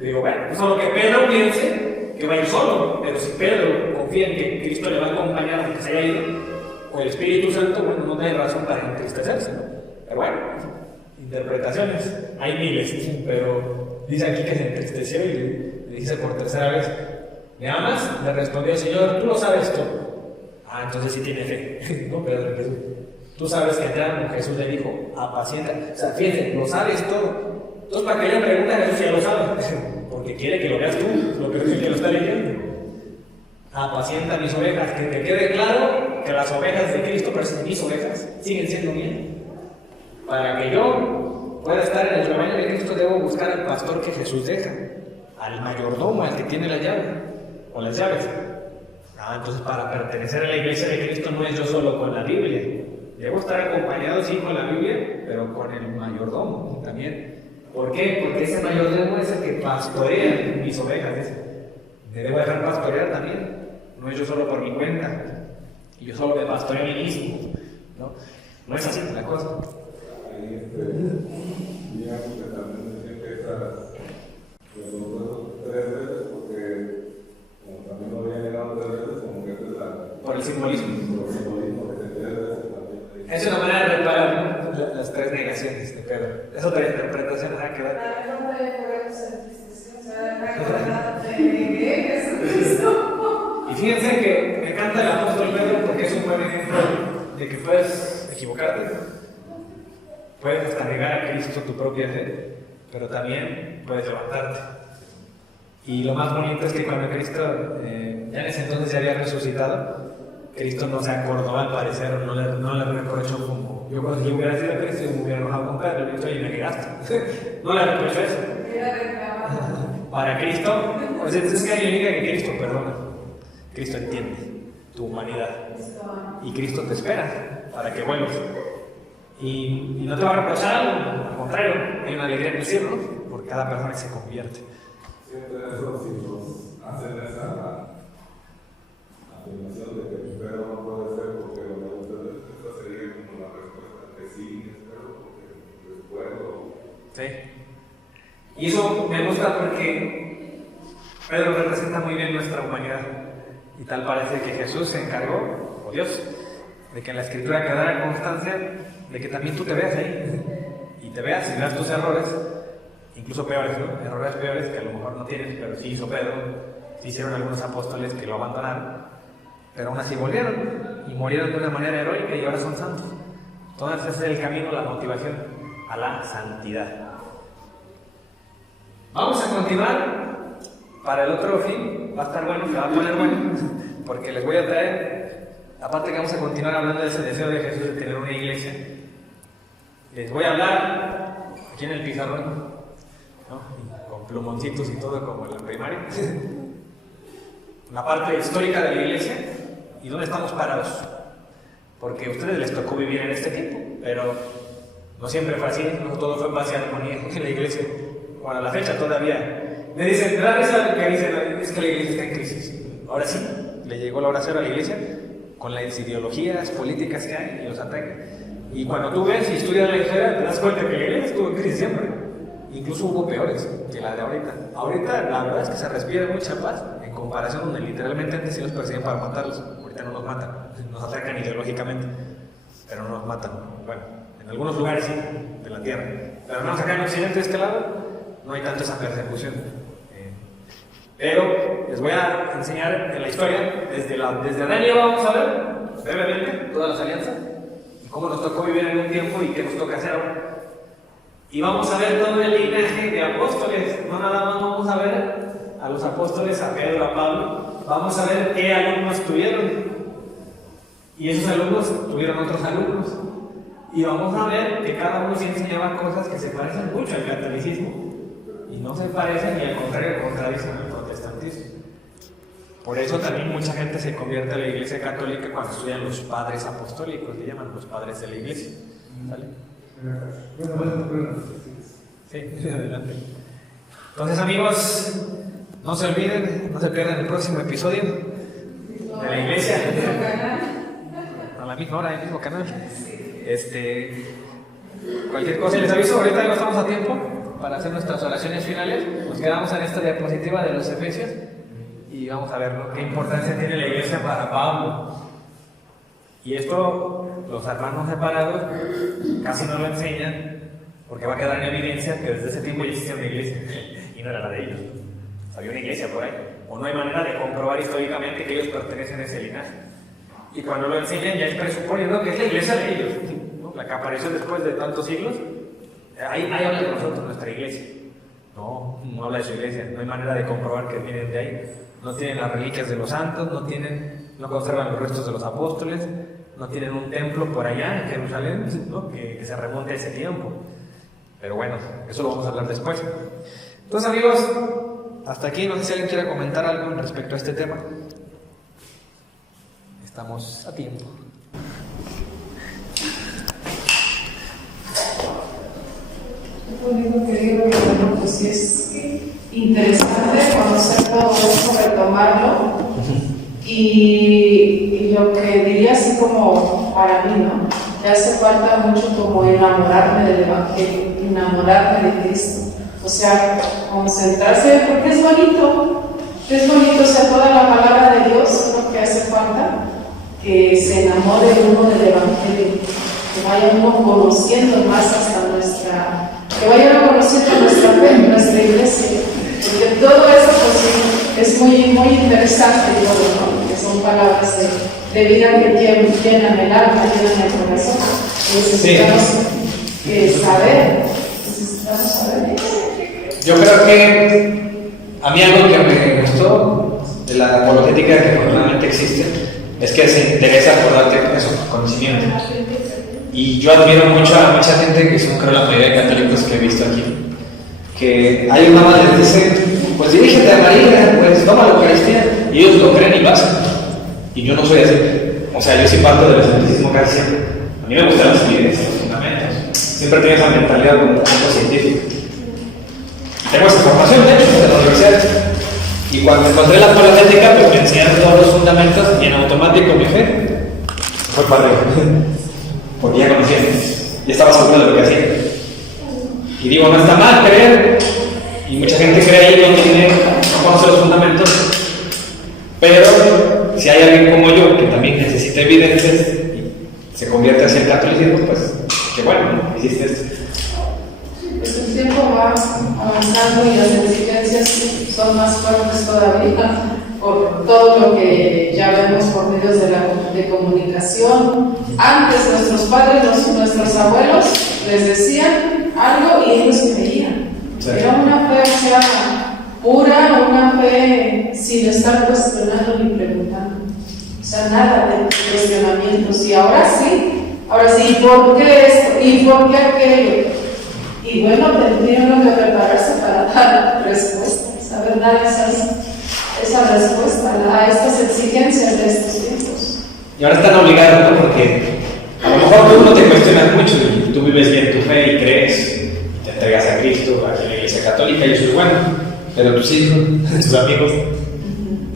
Digo, bueno, pues solo que Pedro piense que va a ir solo, pero si Pedro confía en que Cristo le va a acompañar aunque se haya ido, o el Espíritu Santo, bueno, no tiene razón para entristecerse, ¿no? Pero bueno, interpretaciones, hay miles, pero dice aquí que se entristeció y le dice por tercera vez, ¿me amas? Le respondió, Señor, tú lo sabes tú. Entonces sí tiene fe, ¿no? Pedro, Jesús. Tú sabes que te amo. Jesús le dijo, apacienta. O sea, fíjense, lo sabes todo. Entonces, ¿para que ella pregunta a Jesús ya lo sabe? Porque quiere que lo veas tú, lo que lo está leyendo. Apacienta mis ovejas. Que te quede claro que las ovejas de Cristo, pero mis ovejas, siguen siendo mías. Para que yo pueda estar en el rebaño de Cristo, debo buscar al pastor que Jesús deja, al mayordomo, al que tiene la llave, o las llaves. Entonces, para pertenecer a la iglesia de Cristo no es yo solo con la Biblia. Debo estar acompañado, sí, con la Biblia, pero con el mayordomo también. ¿Por qué? Porque ese mayordomo es el que pastorea mis ovejas. me debo dejar pastorear también. No es yo solo por mi cuenta, y yo solo me pastoreo a mí mismo, ¿no? No es así la cosa. Ahí, digamos que también decía que estas, pues, los puestos 3 veces, porque como también no había llegado 3 veces, como que es la... Por el simbolismo. Por el simbolismo, que 3 veces también. Es una manera de reparar, ¿no? Las 3 negaciones de Pedro. Es otra interpretación, nada que ver. A mí no me podemos entristecer, o sea, recordarte de Jesucristo. Y fíjense que me encanta el apóstol Pedro porque es un buen ejemplo de que puedes equivocarte, puedes hasta negar a Cristo tu propia fe, pero también puedes levantarte. Y lo más bonito es que cuando Cristo, ya en ese entonces ya había resucitado, Cristo no se acordó al parecer, no le reprochó como yo cuando yo hubiera sido Cristo y me hubiera enojado con Pedro, le he dicho, oye, me negaste. No le reprochó eso. Para Cristo, pues es que hay única que Cristo perdona. Cristo entiende tu humanidad y Cristo te espera para que vuelvas y no te va a reprochar algo, al contrario, hay una alegría en el cielo por cada persona que se convierte. Siempre eso, si nos hacen esa afirmación de que Pedro no puede ser porque lo que ustedes, esta sería como la respuesta que sí es Pedro porque recuerdo. ¿Sí? Y eso me gusta porque Pedro representa muy bien nuestra humanidad. Y tal parece que Jesús se encargó, o Dios, de que en la Escritura quedara constancia de que también tú te veas ahí. Y te veas y veas tus errores, incluso peores, ¿no? Errores peores que a lo mejor no tienes, pero sí hizo Pedro, sí hicieron algunos apóstoles que lo abandonaron, pero aún así volvieron y murieron de una manera heroica y ahora son santos. Entonces ese es el camino, la motivación a la santidad. Vamos a continuar. Para el otro fin va a estar bueno, se va a poner bueno, porque les voy a traer, aparte que vamos a continuar hablando de ese deseo de Jesús de tener una iglesia, les voy a hablar aquí en el pizarrón, ¿no? Con plumoncitos y todo como en la primaria, la parte histórica de la iglesia y dónde estamos parados, porque a ustedes les tocó vivir en este tiempo, pero no siempre fue así, no todo fue en base a armonía en la iglesia, bueno, a la fecha todavía. Me dicen, me da risa que dicen, es que la iglesia está en crisis. Ahora sí, le llegó la hora cero a la iglesia con las ideologías políticas que hay y los ataques. Y cuando tú ves y estudias la historia, te das cuenta que la iglesia estuvo en crisis siempre. Incluso hubo peores que la de ahorita. Ahorita la verdad es que se respira mucha paz en comparación donde literalmente antes sí los persiguen para matarlos. Ahorita no nos matan, nos atacan ideológicamente, pero no nos matan. Bueno, en algunos lugares sí, de la tierra. Pero no acá en Occidente, de este lado, no hay tanto esa persecución. Pero les voy a enseñar en la historia, desde Adán y Eva vamos a ver brevemente todas las alianzas y cómo nos tocó vivir en un tiempo y qué nos toca hacer ahora. Y vamos a ver todo el linaje de apóstoles, no nada más vamos a ver a los apóstoles, a Pedro, a Pablo, vamos a ver qué alumnos tuvieron. Y esos alumnos tuvieron otros alumnos. Y vamos a ver que cada uno sí enseñaba cosas que se parecen mucho al catolicismo. Y no se parecen y al contrario contradicen al protestantismo. Por eso también mucha gente se convierte a la iglesia católica cuando estudian los padres apostólicos, le llaman los padres de la iglesia. ¿Sale? Sí, adelante. Entonces amigos, no se olviden, no se pierdan el próximo episodio de la iglesia. A la misma hora, en el mismo canal. Cualquier cosa les aviso, ahorita no estamos a tiempo para hacer nuestras oraciones finales. Nos quedamos en esta diapositiva de los Efesios y vamos a ver, ¿no?, qué importancia tiene la iglesia para Pablo. Y esto los hermanos separados casi no lo enseñan porque va a quedar en evidencia que desde ese tiempo ya existía una iglesia y no era la de ellos. Había una iglesia por ahí, o no hay manera de comprobar históricamente que ellos pertenecen a ese linaje. Y cuando lo enseñan ya es presuponiendo que es la iglesia de ellos, ¿no?, la que apareció después de tantos siglos. Ahí habla de nosotros, nuestra iglesia. No habla de su iglesia, no hay manera de comprobar que vienen de ahí. No tienen las reliquias de los santos, no conservan los restos de los apóstoles, no tienen un templo por allá en Jerusalén, ¿no?, que se remonte a ese tiempo. Pero bueno, eso lo vamos a hablar después. Entonces amigos, hasta aquí, no sé si alguien quiere comentar algo respecto a este tema. Estamos a tiempo. Lo único que digo, hermano, pues sí es interesante conocer todo esto, retomarlo. Y lo que diría así como para mí, ¿no? Me hace falta mucho como enamorarme del Evangelio, enamorarme de Cristo. O sea, concentrarse, porque es bonito, o sea, toda la palabra de Dios, lo que hace falta, que se enamore uno del Evangelio, que vaya uno conociendo más hasta que vaya uno conociendo nuestra fe, nuestra iglesia, porque todo eso pues es muy, muy interesante, ¿no? Que son palabras de vida que llenan el alma, llenan el corazón, y necesitamos saber. Yo creo que a mí algo que me gustó de la apologética que afortunadamente existe es que se interesa por darte eso, conocimiento. Y yo admiro mucho a mucha gente, que son creo la mayoría de católicos que he visto aquí, que hay una madre que dice, pues dirígete a María, pues toma la Eucaristía, y ellos lo creen y lo hacen. Y yo no soy así. O sea, yo sí parto del escepticismo casi siempre. A mí me gustan las evidencias, los fundamentos. Siempre tengo esa mentalidad como un poco científica. Tengo esa formación, de hecho, de la universidad. Y cuando encontré la apologética, pues me enseñaron todos los fundamentos y en automático mi fe se fue para arriba. Porque ya conocía y estaba seguro de lo que hacía. Y digo, no está mal creer. Y mucha gente cree ahí, no conoce los fundamentos. Pero si hay alguien como yo que también necesita evidencias y se convierte hacia el catolicismo, pues qué bueno, ¿no? Hiciste esto. Pues el tiempo va avanzando y las exigencias son más fuertes todavía por todo lo que ya vemos por medios de comunicación. Antes nuestros padres, nuestros abuelos les decían algo y ellos creían. Sí. Era una fe, o sea, pura, una fe sin estar cuestionando ni preguntando. O sea, nada de cuestionamientos. Y ahora sí, ¿y por qué esto? ¿Y por qué aquello? Y bueno, tendrían que prepararse para dar respuesta, saber dar esa respuesta a estas exigencias de estos tiempos. Y ahora están obligados, ¿no? Porque a lo mejor tú no te cuestionas mucho y tú vives bien tu fe y crees y te entregas a Cristo, aquí en la Iglesia Católica, y eso es bueno. Pero tus hijos, tus amigos,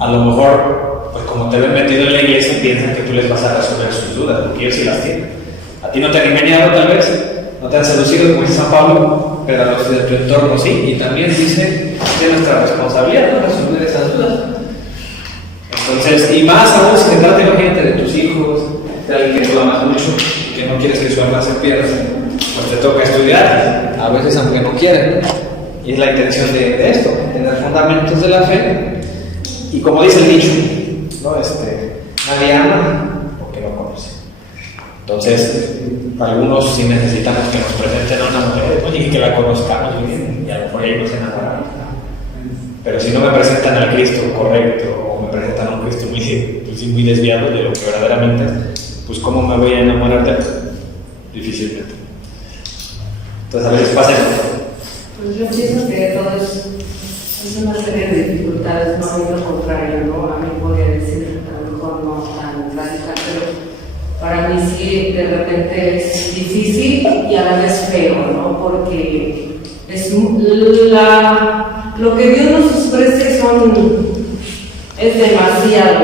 a lo mejor, pues como te ven metido en la iglesia, piensan que tú les vas a resolver sus dudas, porque ellos sí las tienen. A ti no te han engañado, tal vez, no te han seducido, como dice San Pablo, pero a los de tu entorno sí, y también dice que es nuestra responsabilidad, ¿no? Resolver esas dudas. Entonces, y más aún si te trata, imagínate, de tus hijos, de alguien que tú amas mucho, y que no quieres que su alma se pierda, pues te toca estudiar, a veces aunque no quieren, y es la intención de esto, tener fundamentos de la fe, y como dice el dicho, ¿no? Nadie ama porque no conoce. Entonces, algunos sí necesitamos que nos presenten a una mujer, oye, y que la conozcamos bien, y a lo mejor ahí nos enamoramos. Pero si no me presentan al Cristo correcto, o me presentan a un Cristo muy desviado de lo que verdaderamente es, pues ¿cómo me voy a enamorar de él? Difícilmente. Entonces a veces pasa eso. Pues yo pienso que todo es una serie de dificultades, no es lo contrario, ¿no? A mí podría decir, a lo mejor no tan radical, pero para mí sí, de repente es difícil y a la vez feo, ¿no? Porque es lo que Dios nos ofrece es demasiado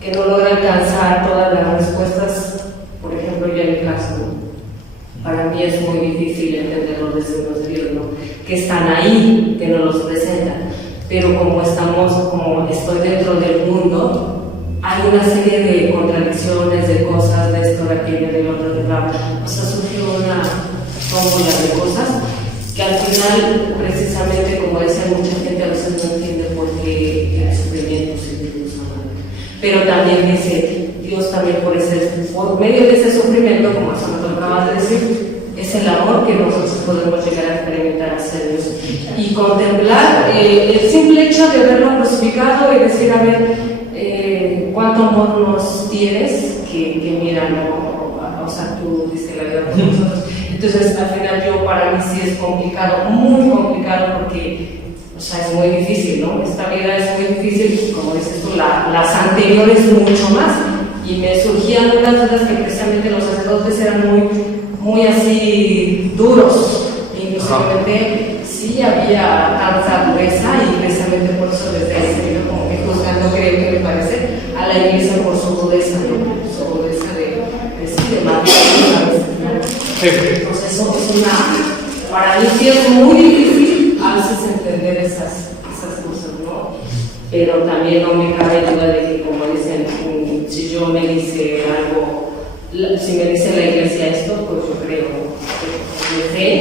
que no logra alcanzar todas las respuestas. Por ejemplo, yo en mi caso, ¿no? Para mí es muy difícil entender los deseos de Dios, ¿no? Que están ahí, que nos los presentan, pero como estoy dentro del mundo, hay una serie de contradicciones, de cosas, de esto, de aquello, de lo otro, de la... O sea, surgió una tómbola de cosas que al final, precisamente, como decía mucha gente, a veces no entiende por qué el sufrimiento se Dios amado. Pero también dice, Dios también por medio de ese sufrimiento, como eso nos acabas de decir, es el amor que nosotros podemos llegar a experimentar hacia Dios. Y contemplar el simple hecho de verlo crucificado y decir, a ver, cuánto amor nos tienes, que mira, ¿no? O sea, tú diste la vida por nosotros. Entonces, al final para mí sí es complicado, muy complicado, porque, o sea, es muy difícil, ¿no? Esta vida es muy difícil, como dices tú, las anteriores mucho más. Y me surgían unas dudas que precisamente los sacerdotes eran muy así duros, inclusive sí había tanta dureza y precisamente por eso desde ahí se vino como que juzgando, creo que me parece, a la iglesia por su dureza, ¿no? Su dureza de matar a veces, ¿no? Sí. Entonces eso es para mí sí es muy difícil a veces entender esas cosas, ¿no? Pero también no me cabe duda de que, como dicen, si yo me dice algo, si me dice la iglesia esto, pues yo creo, mi fe,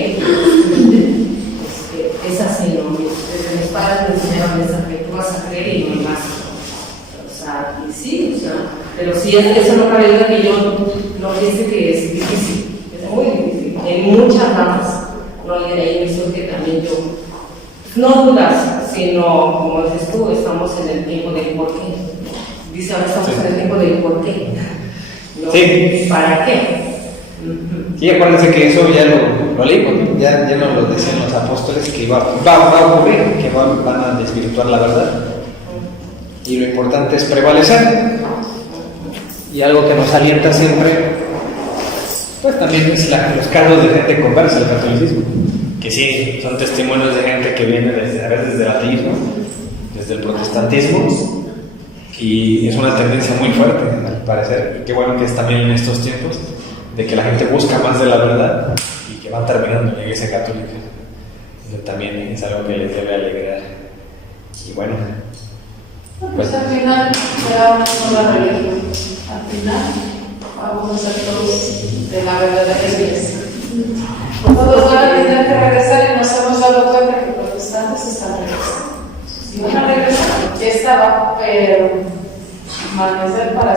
es así, ¿no? Desde mis padres me enseñaron esa fe, tú vas a creer y no más. O sea, y sí, o sea, pero sí, eso no cabe duda que yo no piense que es difícil, es muy difícil, en muchas ramas, ¿no? Y de ahí me surge también yo, no dudas, sino, como dices tú, estamos en el tiempo del por qué. Dice, ahora estamos en el tiempo del por qué. ¿No? Sí. ¿Para qué? Sí, acuérdense que eso ya lo leímos, ¿no? Ya nos lo decían los apóstoles que va a ocurrir, que van a desvirtuar la verdad. Y lo importante es prevalecer. Y algo que nos alienta siempre, pues también es los casos de gente conversa al catolicismo. Que sí, son testimonios de gente que viene desde el ateísmo, desde el protestantismo, y es una tendencia muy fuerte, al parecer. Y qué bueno que es también en estos tiempos de que la gente busca más de la verdad y que van terminando en la iglesia católica. Eso también es algo que les debe alegrar. Y bueno, Pues al final será una sola religión. Al final vamos a ser todos de la verdadera iglesia. Todos van a tener que regresar y nos hemos dado cuenta que los protestantes están regresando. Si van a regresar, ya estaba, pero amanecer para